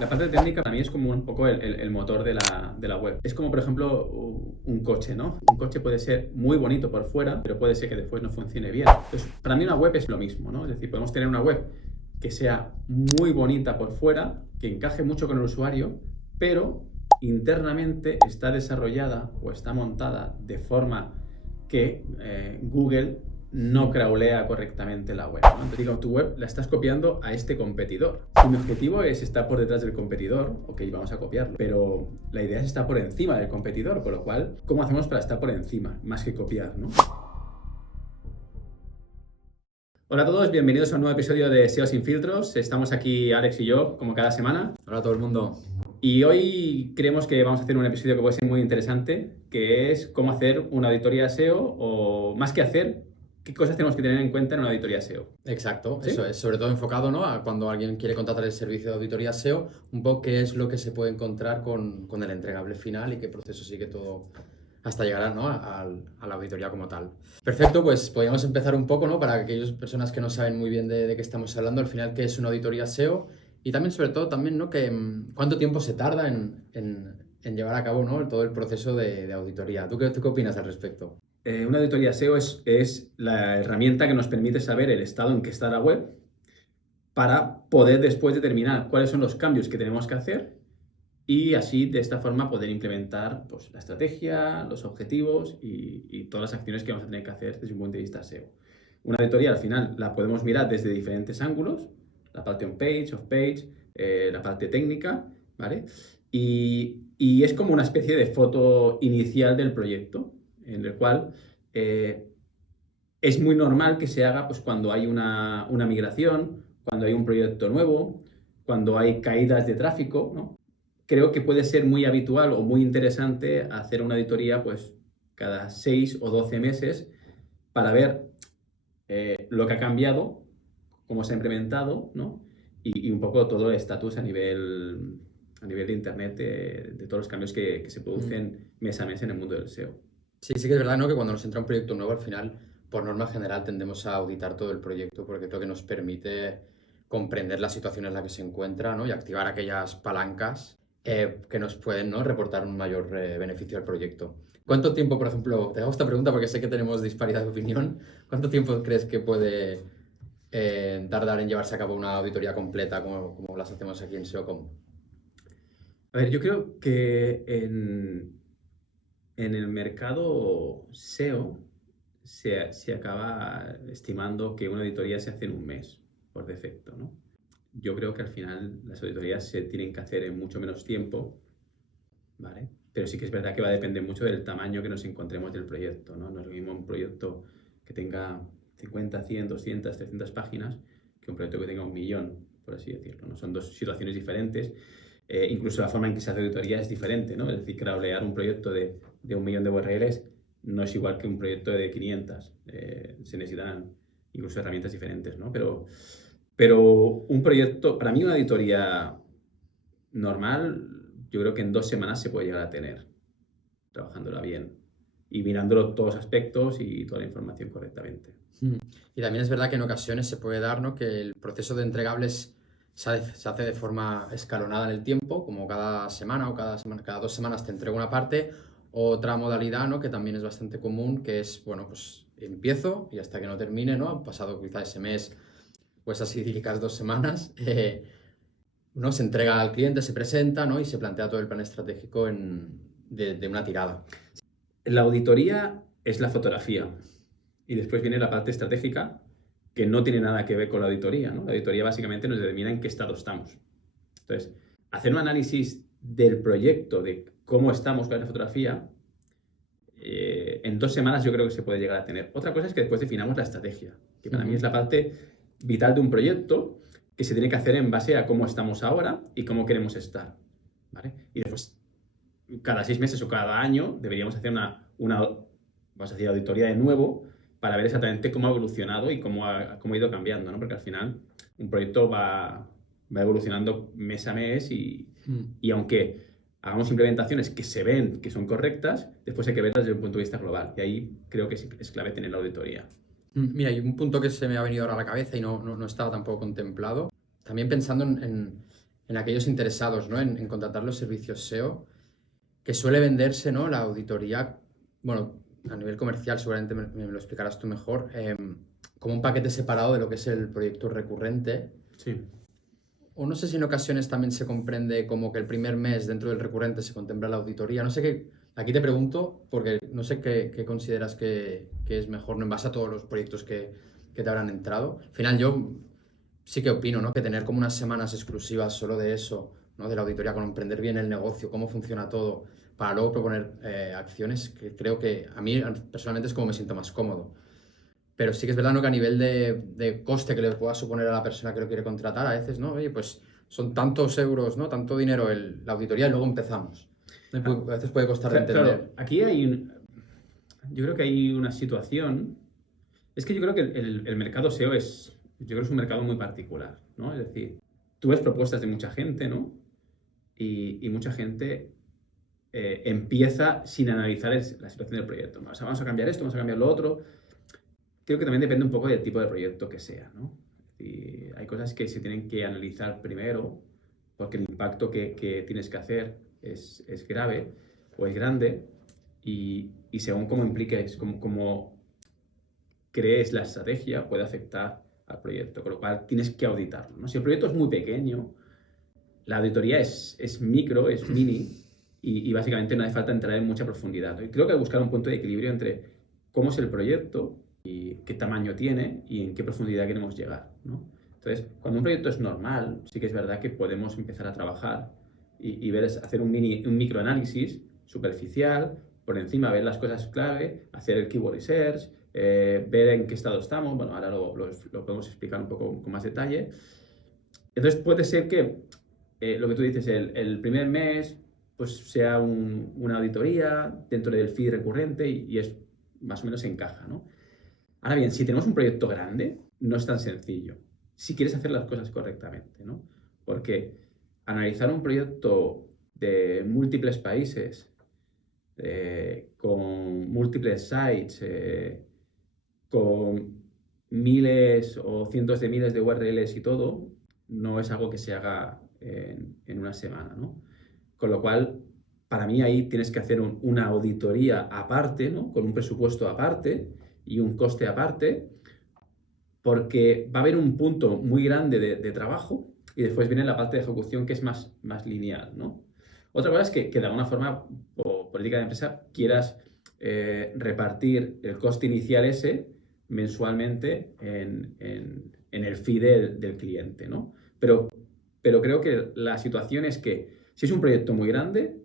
La parte técnica para mí es como un poco el motor de la web. Es como, por ejemplo, un coche, ¿no? Un coche puede ser muy bonito por fuera, pero puede ser que después no funcione bien. Entonces, para mí una web es lo mismo, ¿no? Es decir, podemos tener una web que sea muy bonita por fuera, que encaje mucho con el usuario, pero internamente está desarrollada o está montada de forma que Google no crawlea correctamente la web, ¿no? Entonces, digo, tu web la estás copiando a este competidor. Si mi objetivo es estar por detrás del competidor, ok, vamos a copiarlo, pero la idea es estar por encima del competidor, con lo cual, ¿cómo hacemos para estar por encima? Más que copiar, ¿no? Hola a todos, bienvenidos a un nuevo episodio de SEO sin filtros. Estamos aquí Alex y yo, como cada semana. Hola a todo el mundo. Y hoy creemos que vamos a hacer un episodio que puede ser muy interesante, que es cómo hacer una auditoría SEO o más que hacer, qué cosas tenemos que tener en cuenta en una auditoría SEO. Exacto, ¿Sí? eso es, sobre todo enfocado, ¿no?, a cuando alguien quiere contratar el servicio de auditoría SEO, un poco qué es lo que se puede encontrar con el entregable final y qué proceso sigue todo hasta llegar, ¿no?, a la auditoría como tal. Perfecto, pues podríamos empezar un poco, ¿no?, para aquellas personas que no saben muy bien de qué estamos hablando, al final qué es una auditoría SEO y también, sobre todo, también, ¿no?, que cuánto tiempo se tarda en llevar a cabo, ¿no?, todo el proceso de auditoría. ¿Tú qué opinas al respecto? Una auditoría SEO es la herramienta que nos permite saber el estado en que está la web para poder después determinar cuáles son los cambios que tenemos que hacer y así de esta forma poder implementar pues, la estrategia, los objetivos y todas las acciones que vamos a tener que hacer desde un punto de vista SEO. Una auditoría al final la podemos mirar desde diferentes ángulos, la parte on-page, off-page, la parte técnica, ¿vale? Y es como una especie de foto inicial del proyecto, en el cual es muy normal que se haga pues, cuando hay una migración, cuando hay un proyecto nuevo, cuando hay caídas de tráfico, ¿no? Creo que puede ser muy habitual o muy interesante hacer una auditoría pues, cada 6 o 12 meses para ver lo que ha cambiado, cómo se ha implementado, ¿no? Y un poco todo el estatus a nivel de Internet de todos los cambios que se producen mes a mes en el mundo del SEO. Sí, sí que es verdad, ¿no?, que cuando nos entra un proyecto nuevo, al final, por norma general, tendemos a auditar todo el proyecto porque creo que nos permite comprender la situación en la que se encuentra, ¿no?, y activar aquellas palancas que nos pueden, ¿no?, reportar un mayor beneficio al proyecto. ¿Cuánto tiempo, por ejemplo, te hago esta pregunta porque sé que tenemos disparidad de opinión, ¿cuánto tiempo crees que puede tardar en llevarse a cabo una auditoría completa como las hacemos aquí en SEOcom? A ver, yo creo que en el mercado SEO se acaba estimando que una auditoría se hace en un mes, por defecto, ¿no? Yo creo que al final las auditorías se tienen que hacer en mucho menos tiempo, ¿vale? Pero sí que es verdad que va a depender mucho del tamaño que nos encontremos del proyecto, ¿no? No es lo mismo un proyecto que tenga 50, 100, 200, 300 páginas que un proyecto que tenga 1.000.000, por así decirlo, ¿no? Son dos situaciones diferentes. Incluso la forma en que se hace auditoría es diferente, ¿no? Es decir, crawlear un proyecto de 1.000.000 de URLs no es igual que un proyecto de 500. Se necesitan incluso herramientas diferentes, ¿no? Pero un proyecto, para mí una auditoría normal, yo creo que en 2 semanas se puede llegar a tener, trabajándola bien y mirándolo todos los aspectos y toda la información correctamente. Y también es verdad que en ocasiones se puede dar, ¿no?, que el proceso de entregables se hace de forma escalonada en el tiempo, como cada semana o cada 2 semanas te entrego una parte. Otra modalidad, ¿no?, que también es bastante común, que es, bueno, pues empiezo y hasta que no termine, ¿no?, han pasado quizá ese mes o esas idílicas 2 semanas, ¿no?, se entrega al cliente, se presenta, ¿no?, y se plantea todo el plan estratégico de una tirada. La auditoría es la fotografía y después viene la parte estratégica que no tiene nada que ver con la auditoría, ¿no? La auditoría básicamente nos determina en qué estado estamos. Entonces, hacer un análisis del proyecto, de cómo estamos con la fotografía, en 2 semanas yo creo que se puede llegar a tener. Otra cosa es que después definamos la estrategia, que para mí es la parte vital de un proyecto que se tiene que hacer en base a cómo estamos ahora y cómo queremos estar, ¿vale? Y después, cada 6 meses o cada año deberíamos hacer vamos a decir, auditoría de nuevo para ver exactamente cómo ha evolucionado y cómo ha ido cambiando, ¿no? Porque al final un proyecto va evolucionando mes a mes y aunque hagamos implementaciones que se ven que son correctas, después hay que verlas desde un punto de vista global. Y ahí creo que es clave tener la auditoría. Mira, hay un punto que se me ha venido ahora a la cabeza y no estaba tampoco contemplado. También pensando en aquellos interesados, ¿no? en contratar los servicios SEO, que suele venderse, ¿no? La auditoría, bueno, a nivel comercial seguramente me lo explicarás tú mejor, como un paquete separado de lo que es el proyecto recurrente. Sí. O no sé si en ocasiones también se comprende como que el primer mes dentro del recurrente se contempla la auditoría. No sé qué, aquí te pregunto porque no sé qué consideras que es mejor, ¿no? En base a todos los proyectos que te habrán entrado. Al final yo sí que opino, ¿no? Que tener como unas semanas exclusivas solo de eso, ¿no? De la auditoría, comprender bien el negocio, cómo funciona todo, para luego proponer acciones, que creo que a mí personalmente es como me siento más cómodo. Pero sí que es verdad, ¿no? Que a nivel de coste que le pueda suponer a la persona que lo quiere contratar, a veces, ¿no? Oye, pues son tantos euros, ¿no? Tanto dinero la auditoría y luego empezamos. A veces puede costar de entender. Claro, aquí yo creo que hay una situación. Es que yo creo que el mercado SEO yo creo que es un mercado muy particular, ¿no? Es decir, tú ves propuestas de mucha gente, ¿no? Y mucha gente empieza sin analizar la situación del proyecto, ¿no? O sea, vamos a cambiar esto, vamos a cambiar lo otro. Creo que también depende un poco del tipo de proyecto que sea, ¿no? Y hay cosas que se tienen que analizar primero porque el impacto que tienes que hacer es grave o es grande y según cómo impliques, cómo crees la estrategia puede afectar al proyecto, con lo cual tienes que auditarlo, ¿no? Si el proyecto es muy pequeño, la auditoría es micro, es mini y básicamente no hace falta entrar en mucha profundidad. Y creo que hay que buscar un punto de equilibrio entre cómo es el proyecto y qué tamaño tiene y en qué profundidad queremos llegar, ¿no? Entonces, cuando un proyecto es normal, sí que es verdad que podemos empezar a trabajar y hacer un microanálisis superficial, por encima ver las cosas clave, hacer el keyword research, ver en qué estado estamos. Bueno, ahora lo podemos explicar un poco con más detalle. Entonces puede ser que lo que tú dices, el primer mes pues sea una auditoría dentro del feed recurrente y es más o menos encaja, ¿no? Ahora bien, si tenemos un proyecto grande, no es tan sencillo. Si quieres hacer las cosas correctamente, ¿no? Porque analizar un proyecto de múltiples países, con múltiples sites, con miles o cientos de miles de URLs y todo, no es algo que se haga en una semana, ¿no? Con lo cual, para mí ahí tienes que hacer una auditoría aparte, ¿no? Con un presupuesto aparte y un coste aparte, porque va a haber un punto muy grande de trabajo y después viene la parte de ejecución que es más lineal, ¿no? Otra cosa es que de alguna forma, por política de empresa, quieras repartir el coste inicial ese mensualmente en el fee del cliente, ¿no? Pero creo que la situación es que si es un proyecto muy grande,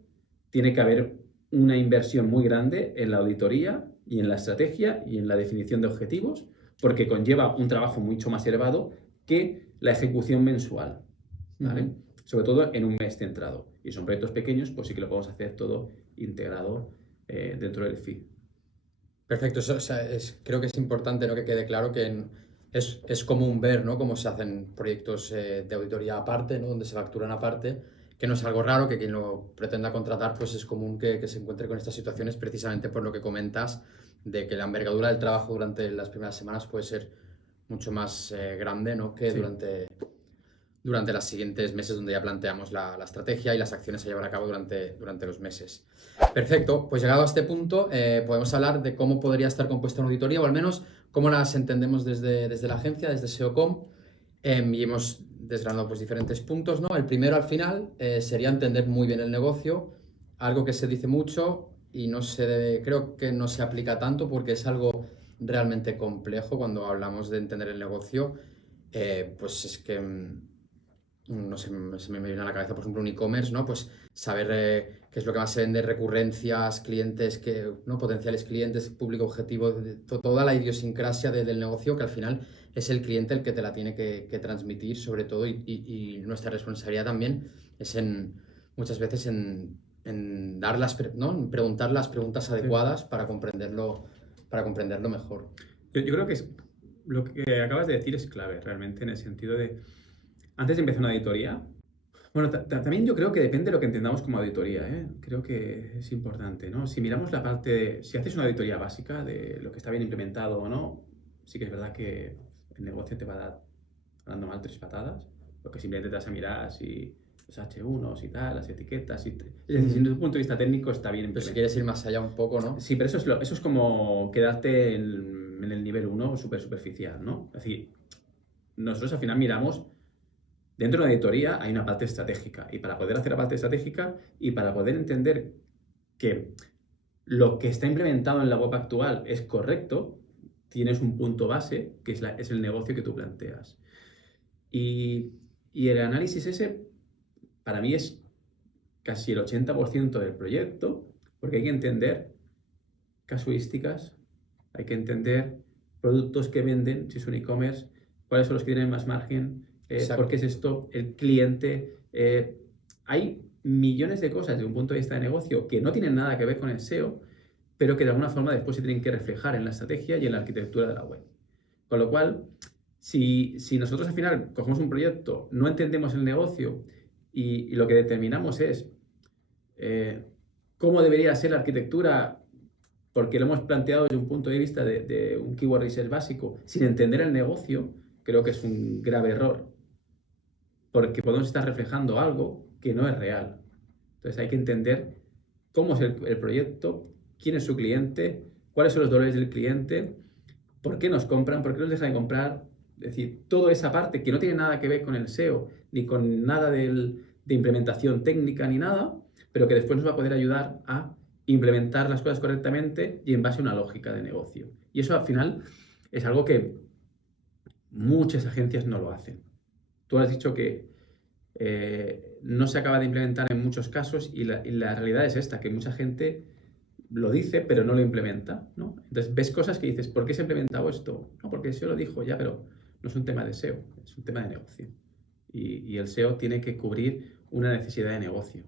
tiene que haber una inversión muy grande en la auditoría y en la estrategia y en la definición de objetivos, porque conlleva un trabajo mucho más elevado que la ejecución mensual, ¿vale? Sobre todo en un mes centrado. Y son proyectos pequeños, pues sí que lo podemos hacer todo integrado dentro del fee. Perfecto, o sea, creo que es importante, ¿no? Que quede claro que es común ver, ¿no? Cómo se hacen proyectos de auditoría aparte, ¿no? Donde se facturan aparte, que no es algo raro, que quien lo pretenda contratar, pues es común que se encuentre con estas situaciones precisamente por lo que comentas, de que la envergadura del trabajo durante las primeras semanas puede ser mucho más grande, ¿no? Que Sí. durante los siguientes meses, donde ya planteamos la estrategia y las acciones a llevar a cabo durante los meses. Perfecto, pues llegado a este punto, podemos hablar de cómo podría estar compuesta una auditoría, o al menos cómo las entendemos desde la agencia, desde SEOcom, y hemos desgranado pues, diferentes puntos, ¿no? El primero, al final, sería entender muy bien el negocio, algo que se dice mucho y creo que no se aplica tanto porque es algo realmente complejo cuando hablamos de entender el negocio. Pues es que no sé, se me viene a la cabeza, por ejemplo, un e-commerce, ¿no? Pues saber qué es lo que más se vende, recurrencias, clientes, ¿no? Potenciales clientes, público objetivo, toda la idiosincrasia del negocio, que al final es el cliente el que te la tiene que transmitir, sobre todo, y nuestra responsabilidad también es muchas veces en dar ¿no? En preguntar las preguntas adecuadas para comprenderlo mejor. Yo creo que lo que acabas de decir es clave realmente en el sentido de, antes de empezar una auditoría, bueno, también yo creo que depende de lo que entendamos como auditoría, ¿eh? Creo que es importante, ¿no? Si miramos la parte, si haces una auditoría básica de lo que está bien implementado o no, sí que es verdad que el negocio te va dando mal tres patadas, porque simplemente te vas a mirar si los H1s y tal, las etiquetas. Es decir, desde un punto de vista técnico está bien Pero si implementado. quieres ir más allá un poco, ¿no? Sí, pero eso es como quedarte en el nivel 1 súper superficial, ¿no? Es decir, nosotros al final miramos, dentro de una auditoría hay una parte estratégica, y para poder hacer la parte estratégica y para poder entender que lo que está implementado en la web actual es correcto, tienes un punto base, que es el negocio que tú planteas. Y el análisis ese, para mí, es casi el 80% del proyecto, porque hay que entender casuísticas, hay que entender productos que venden, si es un e-commerce, cuáles son los que tienen más margen, por qué es esto, el cliente. Hay millones de cosas desde un punto de vista de negocio que no tienen nada que ver con el SEO, pero que de alguna forma después se tienen que reflejar en la estrategia y en la arquitectura de la web. Con lo cual, si nosotros al final cogemos un proyecto, no entendemos el negocio y lo que determinamos es cómo debería ser la arquitectura, porque lo hemos planteado desde un punto de vista de un keyword research básico, sin entender el negocio, creo que es un grave error, porque podemos estar reflejando algo que no es real. Entonces hay que entender cómo es el proyecto, quién es su cliente, cuáles son los dolores del cliente, por qué nos compran, por qué nos dejan de comprar. Es decir, toda esa parte que no tiene nada que ver con el SEO, ni con nada de implementación técnica, ni nada, pero que después nos va a poder ayudar a implementar las cosas correctamente y en base a una lógica de negocio. Y eso al final es algo que muchas agencias no lo hacen. Tú has dicho que no se acaba de implementar en muchos casos y la realidad es esta, que mucha gente lo dice pero no lo implementa, ¿no? Entonces ves cosas que dices, ¿por qué se ha implementado esto? No, porque el SEO lo dijo ya, pero no es un tema de SEO, es un tema de negocio. Y el SEO tiene que cubrir una necesidad de negocio,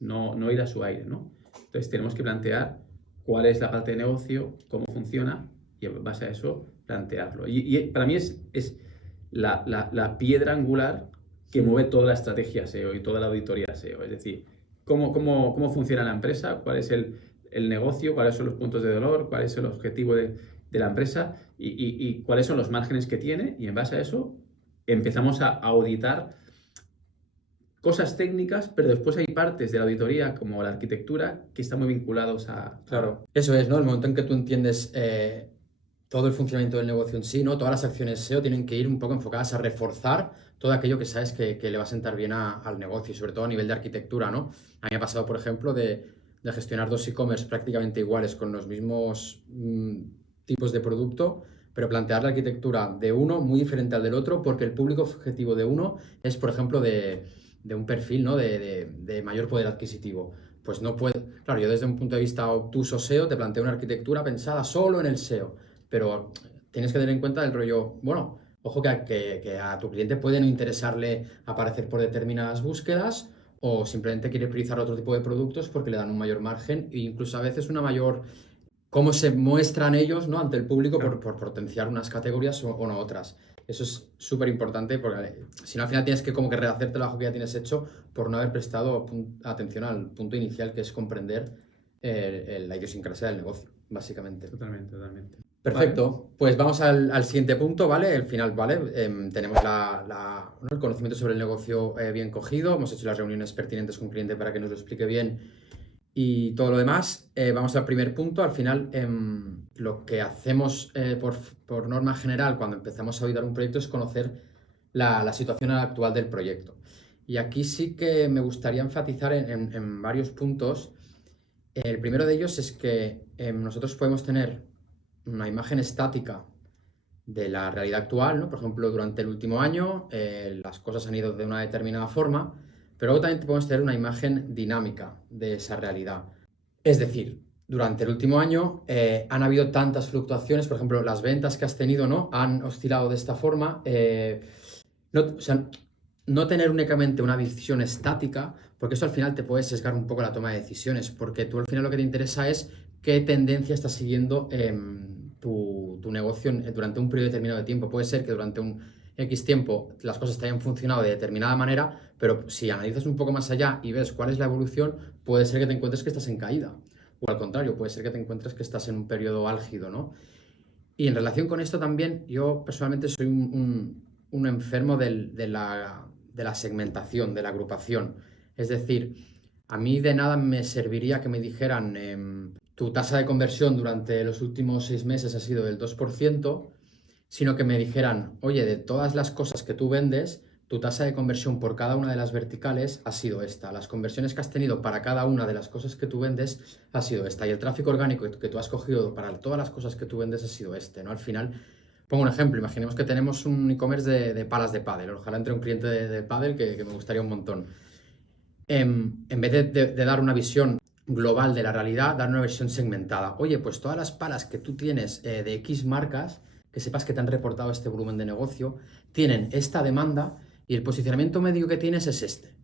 no ir a su aire, ¿no? Entonces tenemos que plantear cuál es la parte de negocio, cómo funciona y en base a eso plantearlo. Y para mí es la piedra angular que mueve toda la estrategia SEO y toda la auditoría SEO. Es decir, cómo funciona la empresa, cuál es el negocio, cuáles son los puntos de dolor, cuál es el objetivo de la empresa y cuáles son los márgenes que tiene, y en base a eso empezamos a auditar cosas técnicas, pero después hay partes de la auditoría, como la arquitectura, que están muy vinculados a... Claro, eso es, ¿no? El momento en que tú entiendes todo el funcionamiento del negocio en sí, ¿no? Todas las acciones SEO tienen que ir un poco enfocadas a reforzar todo aquello que sabes que le va a sentar bien al negocio, y sobre todo a nivel de arquitectura, ¿no? A mí me ha pasado, por ejemplo, de gestionar dos e-commerce prácticamente iguales con los mismos tipos de producto, pero plantear la arquitectura de uno muy diferente al del otro, porque el público objetivo de uno es, por ejemplo, de un perfil, ¿no? de mayor poder adquisitivo. Pues no puede... Claro, yo desde un punto de vista obtuso SEO te planteo una arquitectura pensada solo en el SEO, pero tienes que tener en cuenta el rollo, bueno, ojo que a tu cliente puede no interesarle aparecer por determinadas búsquedas, o simplemente quiere priorizar otro tipo de productos porque le dan un mayor margen e incluso a veces una mayor... cómo se muestran ellos, ¿no? ante el público, Claro. por potenciar unas categorías o no otras. Eso es súper importante, porque si no al final tienes que como que rehacerte el trabajo que ya tienes hecho por no haber prestado atención al punto inicial, que es comprender la idiosincrasia del negocio, básicamente. Totalmente, totalmente. Perfecto, Vale. pues vamos al siguiente punto, ¿vale? El final, ¿vale? Tenemos ¿no? el conocimiento sobre el negocio bien cogido, hemos hecho las reuniones pertinentes con el cliente para que nos lo explique bien y todo lo demás. Vamos al primer punto. Al final, lo que hacemos por norma general cuando empezamos a auditar un proyecto es conocer la situación actual del proyecto. Y aquí sí que me gustaría enfatizar en varios puntos. El primero de ellos es que nosotros podemos tener una imagen estática de la realidad actual, ¿no? Por ejemplo, durante el último año las cosas han ido de una determinada forma, pero luego también podemos tener una imagen dinámica de esa realidad. Es decir, durante el último año han habido tantas fluctuaciones, por ejemplo, las ventas que has tenido, ¿no? Han oscilado de esta forma. O sea, no tener únicamente una visión estática, porque eso al final te puede sesgar un poco la toma de decisiones, porque tú al final lo que te interesa es qué tendencia está siguiendo tu negocio durante un periodo determinado de tiempo. Puede ser que durante un X tiempo las cosas te hayan funcionado de determinada manera, pero si analizas un poco más allá y ves cuál es la evolución, puede ser que te encuentres que estás en caída. O al contrario, puede ser que te encuentres que estás en un periodo álgido, ¿no? Y en relación con esto también, yo personalmente soy un enfermo de de la segmentación, de la agrupación. Es decir, a mí de nada me serviría que me dijeran tu tasa de conversión durante los últimos 6 meses ha sido del 2%, sino que me dijeran, oye, de todas las cosas que tú vendes, tu tasa de conversión por cada una de las verticales ha sido esta. Las conversiones que has tenido para cada una de las cosas que tú vendes ha sido esta. Y el tráfico orgánico que tú has cogido para todas las cosas que tú vendes ha sido este, ¿no? Al final, pongo un ejemplo. Imaginemos que tenemos un e-commerce de palas de pádel. Ojalá entre un cliente de pádel que me gustaría un montón. En vez de dar una visión global de la realidad, dar una visión segmentada. Oye, pues todas las palas que tú tienes de X marcas, que sepas que te han reportado este volumen de negocio, tienen esta demanda y el posicionamiento medio que tienes es este.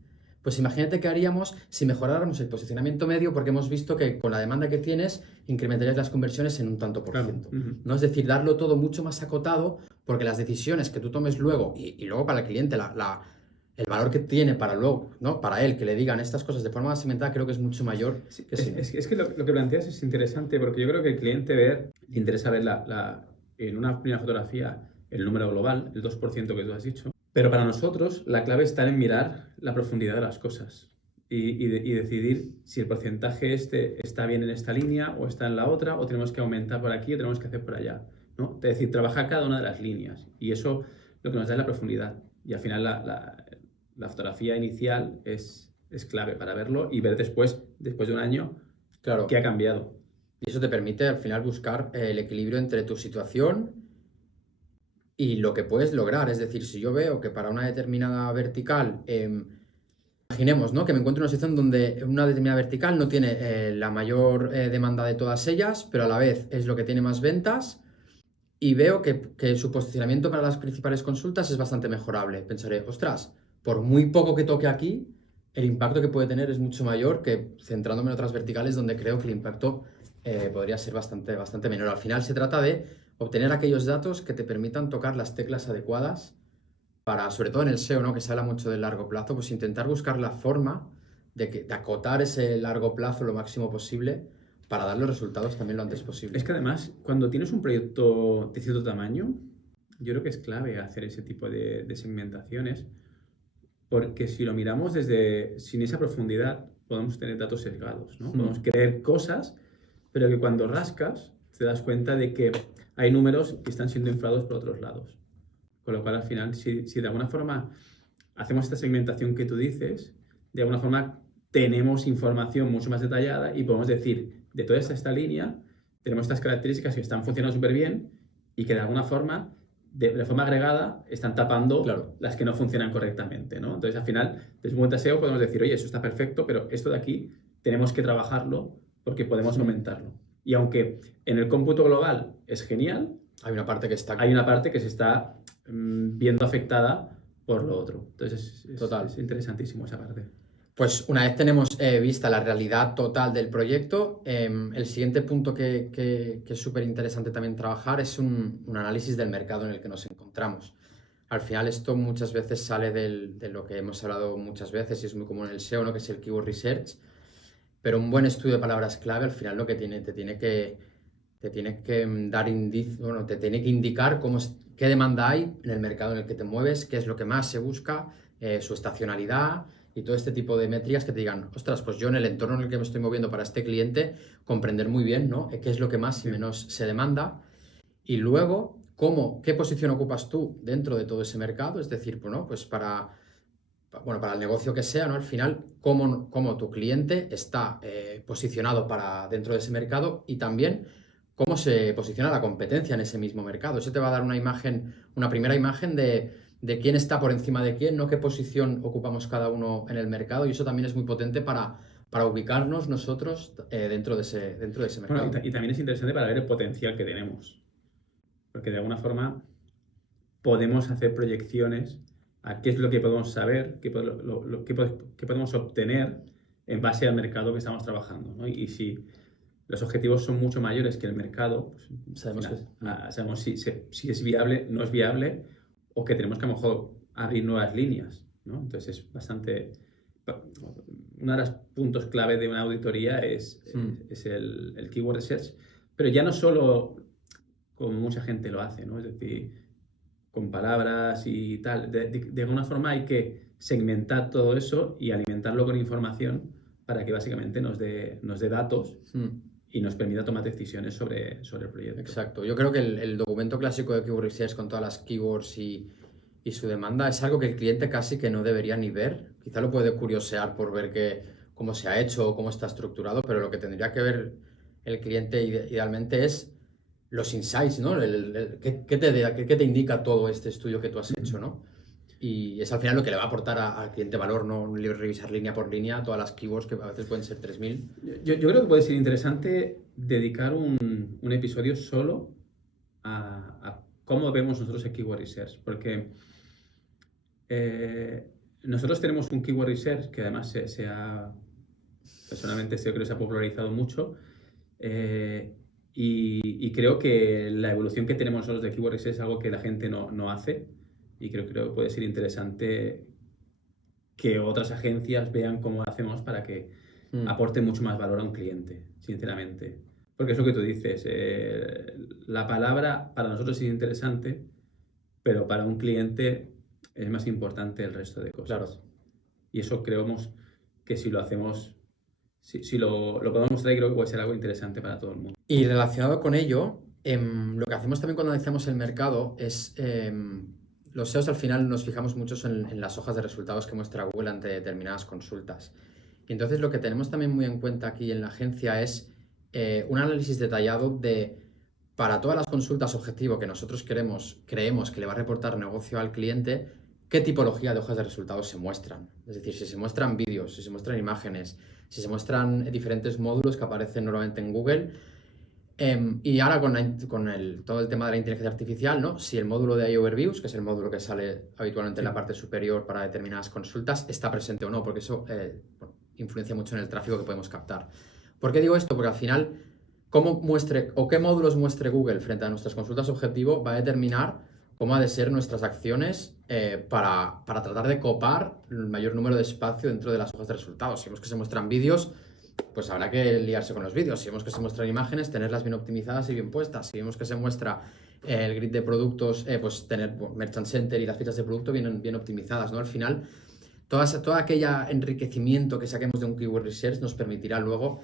Pues imagínate qué haríamos si mejoráramos el posicionamiento medio, porque hemos visto que con la demanda que tienes incrementarías las conversiones en un tanto por ciento. ¿No? Es decir, darlo todo mucho más acotado, porque las decisiones que tú tomes luego y luego para el cliente el valor que tiene para luego, ¿no? Para él, que le digan estas cosas de forma segmentada, creo que es mucho mayor. Sí, es que lo que planteas es interesante, porque yo creo que el cliente le interesa ver en una primera fotografía el número global, el 2% que tú has dicho, pero para nosotros la clave está en mirar la profundidad de las cosas y decidir si el porcentaje está bien en esta línea o está en la otra, o tenemos que aumentar por aquí o tenemos que hacer por allá, ¿no? Es decir, trabajar cada una de las líneas, y eso lo que nos da es la profundidad, y al final la fotografía inicial es clave para verlo y ver después de un año, claro, qué ha cambiado. Y eso te permite al final buscar el equilibrio entre tu situación y lo que puedes lograr. Es decir, si yo veo que para una determinada vertical, imaginemos, ¿no? Que me encuentro en una situación donde una determinada vertical no tiene la mayor demanda de todas ellas, pero a la vez es lo que tiene más ventas, y veo que su posicionamiento para las principales consultas es bastante mejorable. Pensaré, ostras, por muy poco que toque aquí, el impacto que puede tener es mucho mayor que centrándome en otras verticales donde creo que el impacto podría ser bastante menor. Al final se trata de obtener aquellos datos que te permitan tocar las teclas adecuadas para, sobre todo en el SEO, ¿no? Que se habla mucho del largo plazo, pues intentar buscar la forma de acotar ese largo plazo lo máximo posible para dar los resultados también lo antes posible. Es que además, cuando tienes un proyecto de cierto tamaño, yo creo que es clave hacer ese tipo de segmentaciones, porque si lo miramos sin esa profundidad, podemos tener datos sesgados, ¿no? Podemos creer cosas, pero que cuando rascas te das cuenta de que hay números que están siendo inflados por otros lados. Con lo cual, al final, si de alguna forma hacemos esta segmentación que tú dices, de alguna forma tenemos información mucho más detallada y podemos decir, de toda esta línea, tenemos estas características que están funcionando súper bien y que de alguna forma, de forma agregada, están tapando, claro, las que no funcionan correctamente, ¿no? Entonces, al final, desde un buen SEO podemos decir, oye, eso está perfecto, pero esto de aquí tenemos que trabajarlo porque podemos aumentarlo. Y aunque en el cómputo global es genial, hay una parte que se está viendo afectada por lo otro. Entonces, es interesantísimo esa parte. Pues una vez tenemos vista la realidad total del proyecto, el siguiente punto que es súper interesante también trabajar es un análisis del mercado en el que nos encontramos. Al final esto muchas veces sale de lo que hemos hablado muchas veces y es muy común en el SEO, ¿no? Que es el Keyword Research, pero un buen estudio de palabras clave al final lo que te tiene que dar te tiene que indicar qué demanda hay en el mercado en el que te mueves, qué es lo que más se busca, su estacionalidad y todo este tipo de métricas que te digan, ostras, pues yo en el entorno en el que me estoy moviendo para este cliente, comprender muy bien, ¿no? Qué es lo que más y menos se demanda. Y luego, qué posición ocupas tú dentro de todo ese mercado, es decir, pues para el negocio que sea, ¿no? Al final, cómo tu cliente está posicionado dentro de ese mercado y también cómo se posiciona la competencia en ese mismo mercado. Eso te va a dar una primera imagen de quién está por encima de quién, ¿no? Qué posición ocupamos cada uno en el mercado, y eso también es muy potente para ubicarnos nosotros dentro de ese mercado. Bueno, y también es interesante para ver el potencial que tenemos, porque de alguna forma podemos hacer proyecciones a qué es lo que podemos saber, qué podemos obtener en base al mercado que estamos trabajando, ¿no? Y si los objetivos son mucho mayores que el mercado, pues sabemos si es viable, no es viable, o que tenemos que a lo mejor abrir nuevas líneas, ¿no? Entonces es bastante... Uno de los puntos clave de una auditoría es el Keyword Research, pero ya no solo como mucha gente lo hace, ¿no? Es decir, con palabras y tal. De alguna forma hay que segmentar todo eso y alimentarlo con información para que básicamente nos dé datos y nos permita tomar decisiones sobre el proyecto. Exacto. Yo creo que el documento clásico de Keyword Research con todas las keywords y su demanda es algo que el cliente casi que no debería ni ver. Quizá lo puede curiosear por ver cómo se ha hecho o cómo está estructurado, pero lo que tendría que ver el cliente idealmente es los insights, ¿no? ¿Qué te indica todo este estudio que tú has hecho, ¿no? Y es al final lo que le va a aportar al cliente valor, no revisar línea por línea todas las keywords que a veces pueden ser 3000. Yo creo que puede ser interesante dedicar un episodio solo a cómo vemos nosotros el Keyword Research, porque nosotros tenemos un Keyword Research que además personalmente creo que se ha popularizado mucho, y creo que la evolución que tenemos nosotros de Keyword Research es algo que la gente no hace, y creo que puede ser interesante que otras agencias vean cómo lo hacemos para que aporte mucho más valor a un cliente, sinceramente. Porque es lo que tú dices, la palabra para nosotros es interesante, pero para un cliente es más importante el resto de cosas. Claro. Y eso creemos que si lo hacemos, si lo podemos mostrar, creo que puede ser algo interesante para todo el mundo. Y relacionado con ello, lo que hacemos también cuando analizamos el mercado es... los SEOs al final nos fijamos mucho en las hojas de resultados que muestra Google ante determinadas consultas. Y entonces lo que tenemos también muy en cuenta aquí en la agencia es un análisis detallado de, para todas las consultas objetivo que nosotros creemos que le va a reportar negocio al cliente, qué tipología de hojas de resultados se muestran. Es decir, si se muestran vídeos, si se muestran imágenes, si se muestran diferentes módulos que aparecen normalmente en Google. Y ahora con todo el tema de la inteligencia artificial, ¿no? Si el módulo de AI Overviews, que es el módulo que sale habitualmente en la parte superior para determinadas consultas, está presente o no, porque eso influencia mucho en el tráfico que podemos captar. ¿Por qué digo esto? Porque al final, cómo muestre o qué módulos muestre Google frente a nuestras consultas objetivo va a determinar cómo ha de ser nuestras acciones para tratar de copar el mayor número de espacio dentro de las hojas de resultados. Si vemos que se muestran vídeos, pues habrá que liarse con los vídeos. Si vemos que se muestran imágenes, tenerlas bien optimizadas y bien puestas. Si vemos que se muestra el grid de productos, pues tener Merchant Center y las fichas de producto bien optimizadas, ¿no? Al final, todo aquel enriquecimiento que saquemos de un Keyword Research nos permitirá luego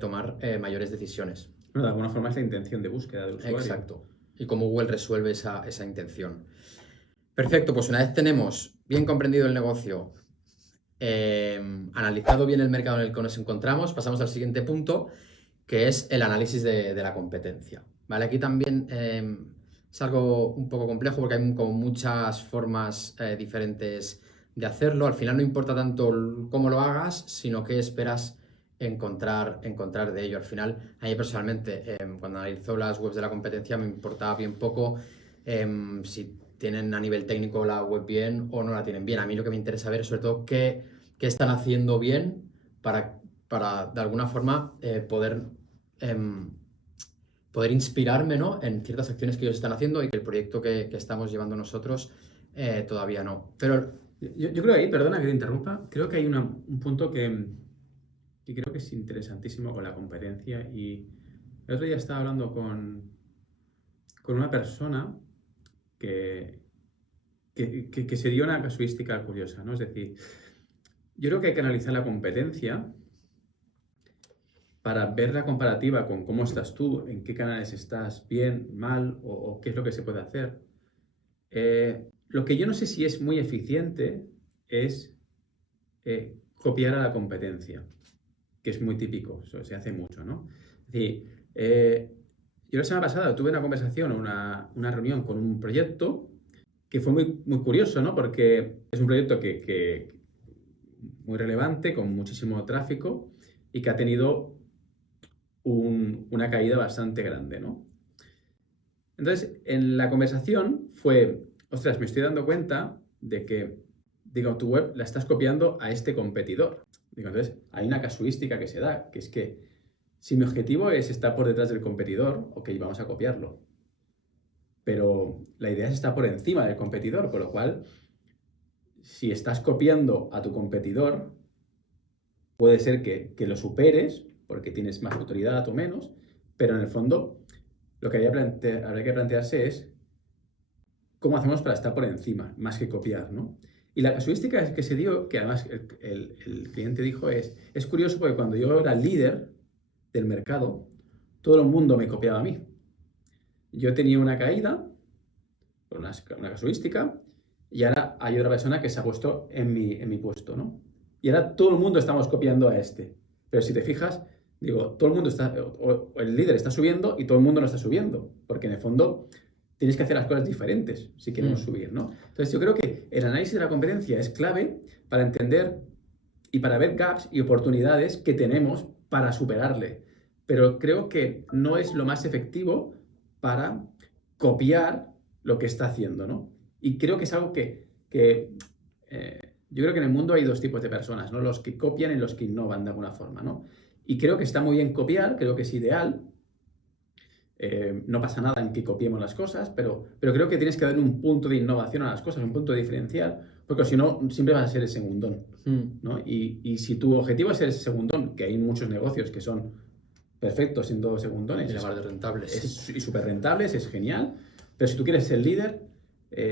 tomar mayores decisiones. Bueno, de alguna forma es la intención de búsqueda del usuario. Exacto. Y cómo Google resuelve esa intención. Perfecto, pues una vez tenemos bien comprendido el negocio, analizado bien el mercado en el que nos encontramos, pasamos al siguiente punto, que es el análisis de la competencia. ¿Vale? Aquí también es algo un poco complejo porque hay como muchas formas diferentes de hacerlo. Al final no importa tanto cómo lo hagas, sino qué esperas encontrar de ello. Al final, a mí personalmente, cuando analizo las webs de la competencia, me importaba bien poco si tienen a nivel técnico la web bien o no la tienen bien. A mí lo que me interesa ver es sobre todo qué están haciendo bien para de alguna forma poder inspirarme, ¿no?, en ciertas acciones que ellos están haciendo y que el proyecto que estamos llevando nosotros todavía no. Pero yo creo ahí, perdona que te interrumpa, creo que hay un punto que creo que es interesantísimo con la competencia, y el otro día estaba hablando con una persona que se dio una casuística curiosa, ¿no? Es decir, yo creo que hay que analizar la competencia para ver la comparativa con cómo estás tú, en qué canales estás bien, mal, o qué es lo que se puede hacer. Lo que yo no sé si es muy eficiente es copiar a la competencia, que es muy típico, eso se hace mucho, ¿no? Es decir, yo la semana pasada tuve una conversación, una reunión con un proyecto que fue muy, muy curioso, ¿no? Porque es un proyecto que muy relevante, con muchísimo tráfico y que ha tenido una caída bastante grande, ¿no? Entonces, en la conversación fue, ostras, me estoy dando cuenta de que, digo, tu web la estás copiando a este competidor. Digo, entonces, hay una casuística que se da, que es que si mi objetivo es estar por detrás del competidor, ok, vamos a copiarlo. Pero la idea es estar por encima del competidor, con lo cual, si estás copiando a tu competidor, puede ser que lo superes, porque tienes más autoridad o menos, pero en el fondo lo que habría que plantearse es cómo hacemos para estar por encima, más que copiar, ¿no? Y la casuística que se dio, que además el cliente dijo, es curioso porque cuando yo era líder del mercado, todo el mundo me copiaba a mí. Yo tenía una caída, una casuística, y ahora hay otra persona que se ha puesto en mi puesto, ¿no? Y ahora todo el mundo estamos copiando a este. Pero si te fijas, digo, todo el mundo está, o el líder está subiendo y todo el mundo no está subiendo, porque en el fondo tienes que hacer las cosas diferentes si queremos subir, ¿no? Entonces yo creo que el análisis de la competencia es clave para entender y para ver gaps y oportunidades que tenemos para superarle. Pero creo que no es lo más efectivo para copiar lo que está haciendo, ¿no? Y creo que es algo que yo creo que en el mundo hay dos tipos de personas, ¿no? Los que copian y los que innovan de alguna forma, ¿no? Y creo que está muy bien copiar, creo que es ideal. No pasa nada en que copiemos las cosas, pero creo que tienes que dar un punto de innovación a las cosas, un punto diferencial, porque si no, siempre vas a ser el segundón, ¿no? Y si tu objetivo es ser ese segundón, que hay muchos negocios que son perfectos siendo segundones, Y de rentables. y súper rentables, es genial, pero si tú quieres ser líder,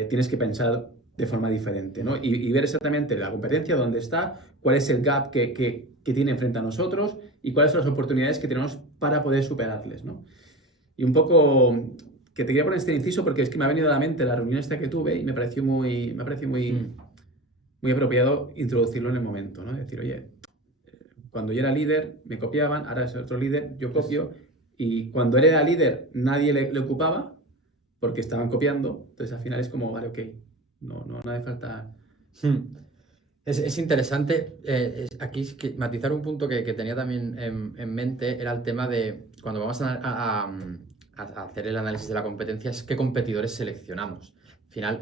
tienes que pensar de forma diferente, ¿no? Y ver exactamente la competencia, dónde está, cuál es el gap que tiene frente a nosotros y cuáles son las oportunidades que tenemos para poder superarles, ¿no? Y un poco que te quería poner este inciso porque es que me ha venido a la mente la reunión esta que tuve y me pareció muy apropiado introducirlo en el momento, ¿no? Decir, oye, cuando yo era líder me copiaban, ahora es otro líder, yo copio, y cuando él era líder nadie le ocupaba porque estaban copiando, entonces al final es como, vale, ok, no hace falta... Es interesante, aquí matizar un punto que tenía también en mente era el tema de cuando vamos a hacer el análisis de la competencia, es qué competidores seleccionamos. Al final,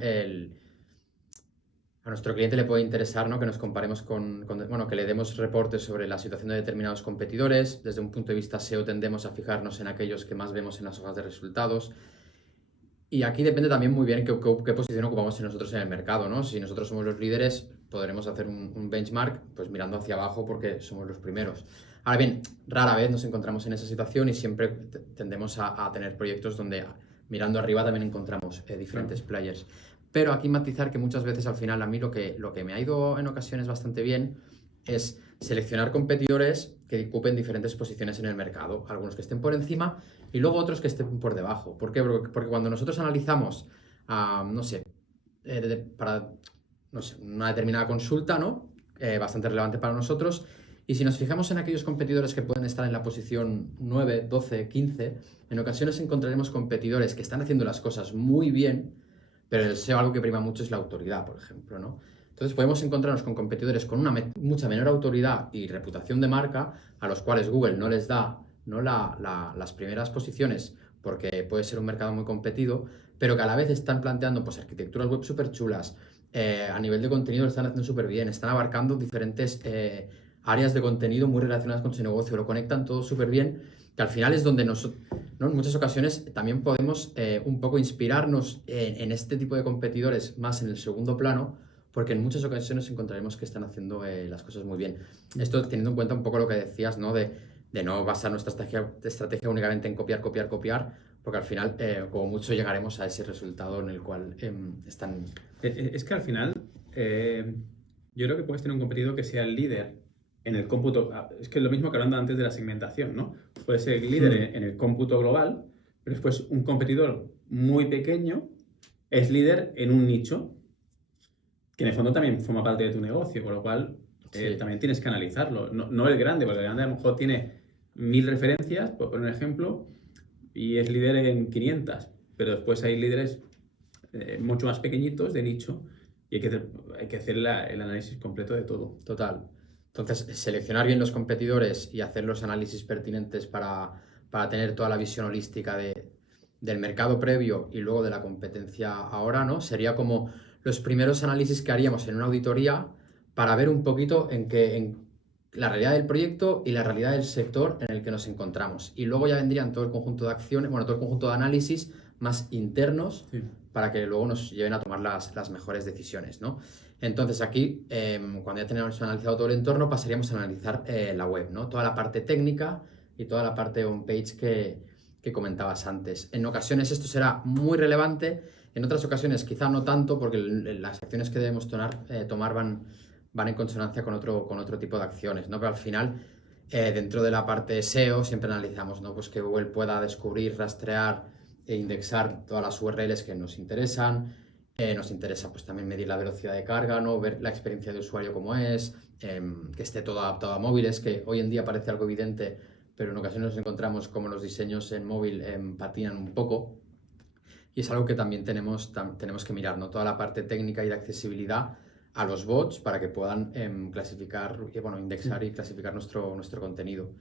a nuestro cliente le puede interesar, ¿no?, que nos comparemos bueno, que le demos reportes sobre la situación de determinados competidores. Desde un punto de vista SEO tendemos a fijarnos en aquellos que más vemos en las hojas de resultados. Y aquí depende también muy bien qué posición ocupamos nosotros en el mercado, ¿no? Si nosotros somos los líderes, podremos hacer un benchmark pues mirando hacia abajo porque somos los primeros. Ahora bien, rara vez nos encontramos en esa situación y siempre tendemos a tener proyectos donde mirando arriba también encontramos diferentes players. Pero aquí matizar que muchas veces al final a mí lo que me ha ido en ocasiones bastante bien es seleccionar competidores que ocupen diferentes posiciones en el mercado, algunos que estén por encima y luego otros que estén por debajo. ¿Por qué? Porque cuando nosotros analizamos, no sé, para una determinada consulta, ¿no? Bastante relevante para nosotros, y si nos fijamos en aquellos competidores que pueden estar en la posición 9, 12, 15, en ocasiones encontraremos competidores que están haciendo las cosas muy bien, pero el SEO algo que prima mucho es la autoridad, por ejemplo, ¿no? Entonces podemos encontrarnos con competidores con una mucha menor autoridad y reputación de marca, a los cuales Google no les da las primeras posiciones porque puede ser un mercado muy competido, pero que a la vez están planteando pues arquitecturas web súper chulas, a nivel de contenido lo están haciendo súper bien, están abarcando diferentes áreas de contenido muy relacionadas con su negocio, lo conectan todo súper bien, que al final es donde nosotros, ¿no?, en muchas ocasiones también podemos un poco inspirarnos en este tipo de competidores más en el segundo plano, porque en muchas ocasiones encontraremos que están haciendo las cosas muy bien. Esto teniendo en cuenta un poco lo que decías, ¿no?, de no basar nuestra estrategia únicamente en copiar, porque al final, como mucho, llegaremos a ese resultado en el cual están... Es que al final, yo creo que puedes tener un competidor que sea el líder en el cómputo. Es que es lo mismo que hablando antes de la segmentación, ¿no? Puede ser el líder en el cómputo global, pero después un competidor muy pequeño es líder en un nicho, que en el fondo también forma parte de tu negocio, con lo cual también tienes que analizarlo. No el grande, porque el grande a lo mejor tiene 1000 referencias, por poner un ejemplo, y es líder en 500, pero después hay líderes mucho más pequeñitos de nicho y hay que hacer el análisis completo de todo. Total. Entonces, seleccionar bien los competidores y hacer los análisis pertinentes para tener toda la visión holística del mercado previo y luego de la competencia ahora, ¿no? Sería como los primeros análisis que haríamos en una auditoría para ver un poquito en la realidad del proyecto y la realidad del sector en el que nos encontramos. Y luego ya vendrían todo el conjunto de acciones, todo el conjunto de análisis más internos para que luego nos lleven a tomar las mejores decisiones, ¿no? Entonces aquí, cuando ya tenemos analizado todo el entorno, pasaríamos a analizar la web, ¿no? Toda la parte técnica y toda la parte on-page que comentabas antes. En ocasiones esto será muy relevante, En otras ocasiones quizá no tanto, porque las acciones que debemos tomar van en consonancia con otro tipo de acciones, ¿no? Pero al final, dentro de la parte SEO, siempre analizamos, ¿no? Pues que Google pueda descubrir, rastrear e indexar todas las URLs que nos interesan. Nos interesa pues también medir la velocidad de carga, ¿no? Ver la experiencia de usuario como es, que esté todo adaptado a móviles, que hoy en día parece algo evidente, pero en ocasiones nos encontramos como los diseños en móvil patinan un poco. Y es algo que también tenemos que mirar, ¿no? Toda la parte técnica y de accesibilidad a los bots para que puedan clasificar, indexar y clasificar nuestro contenido.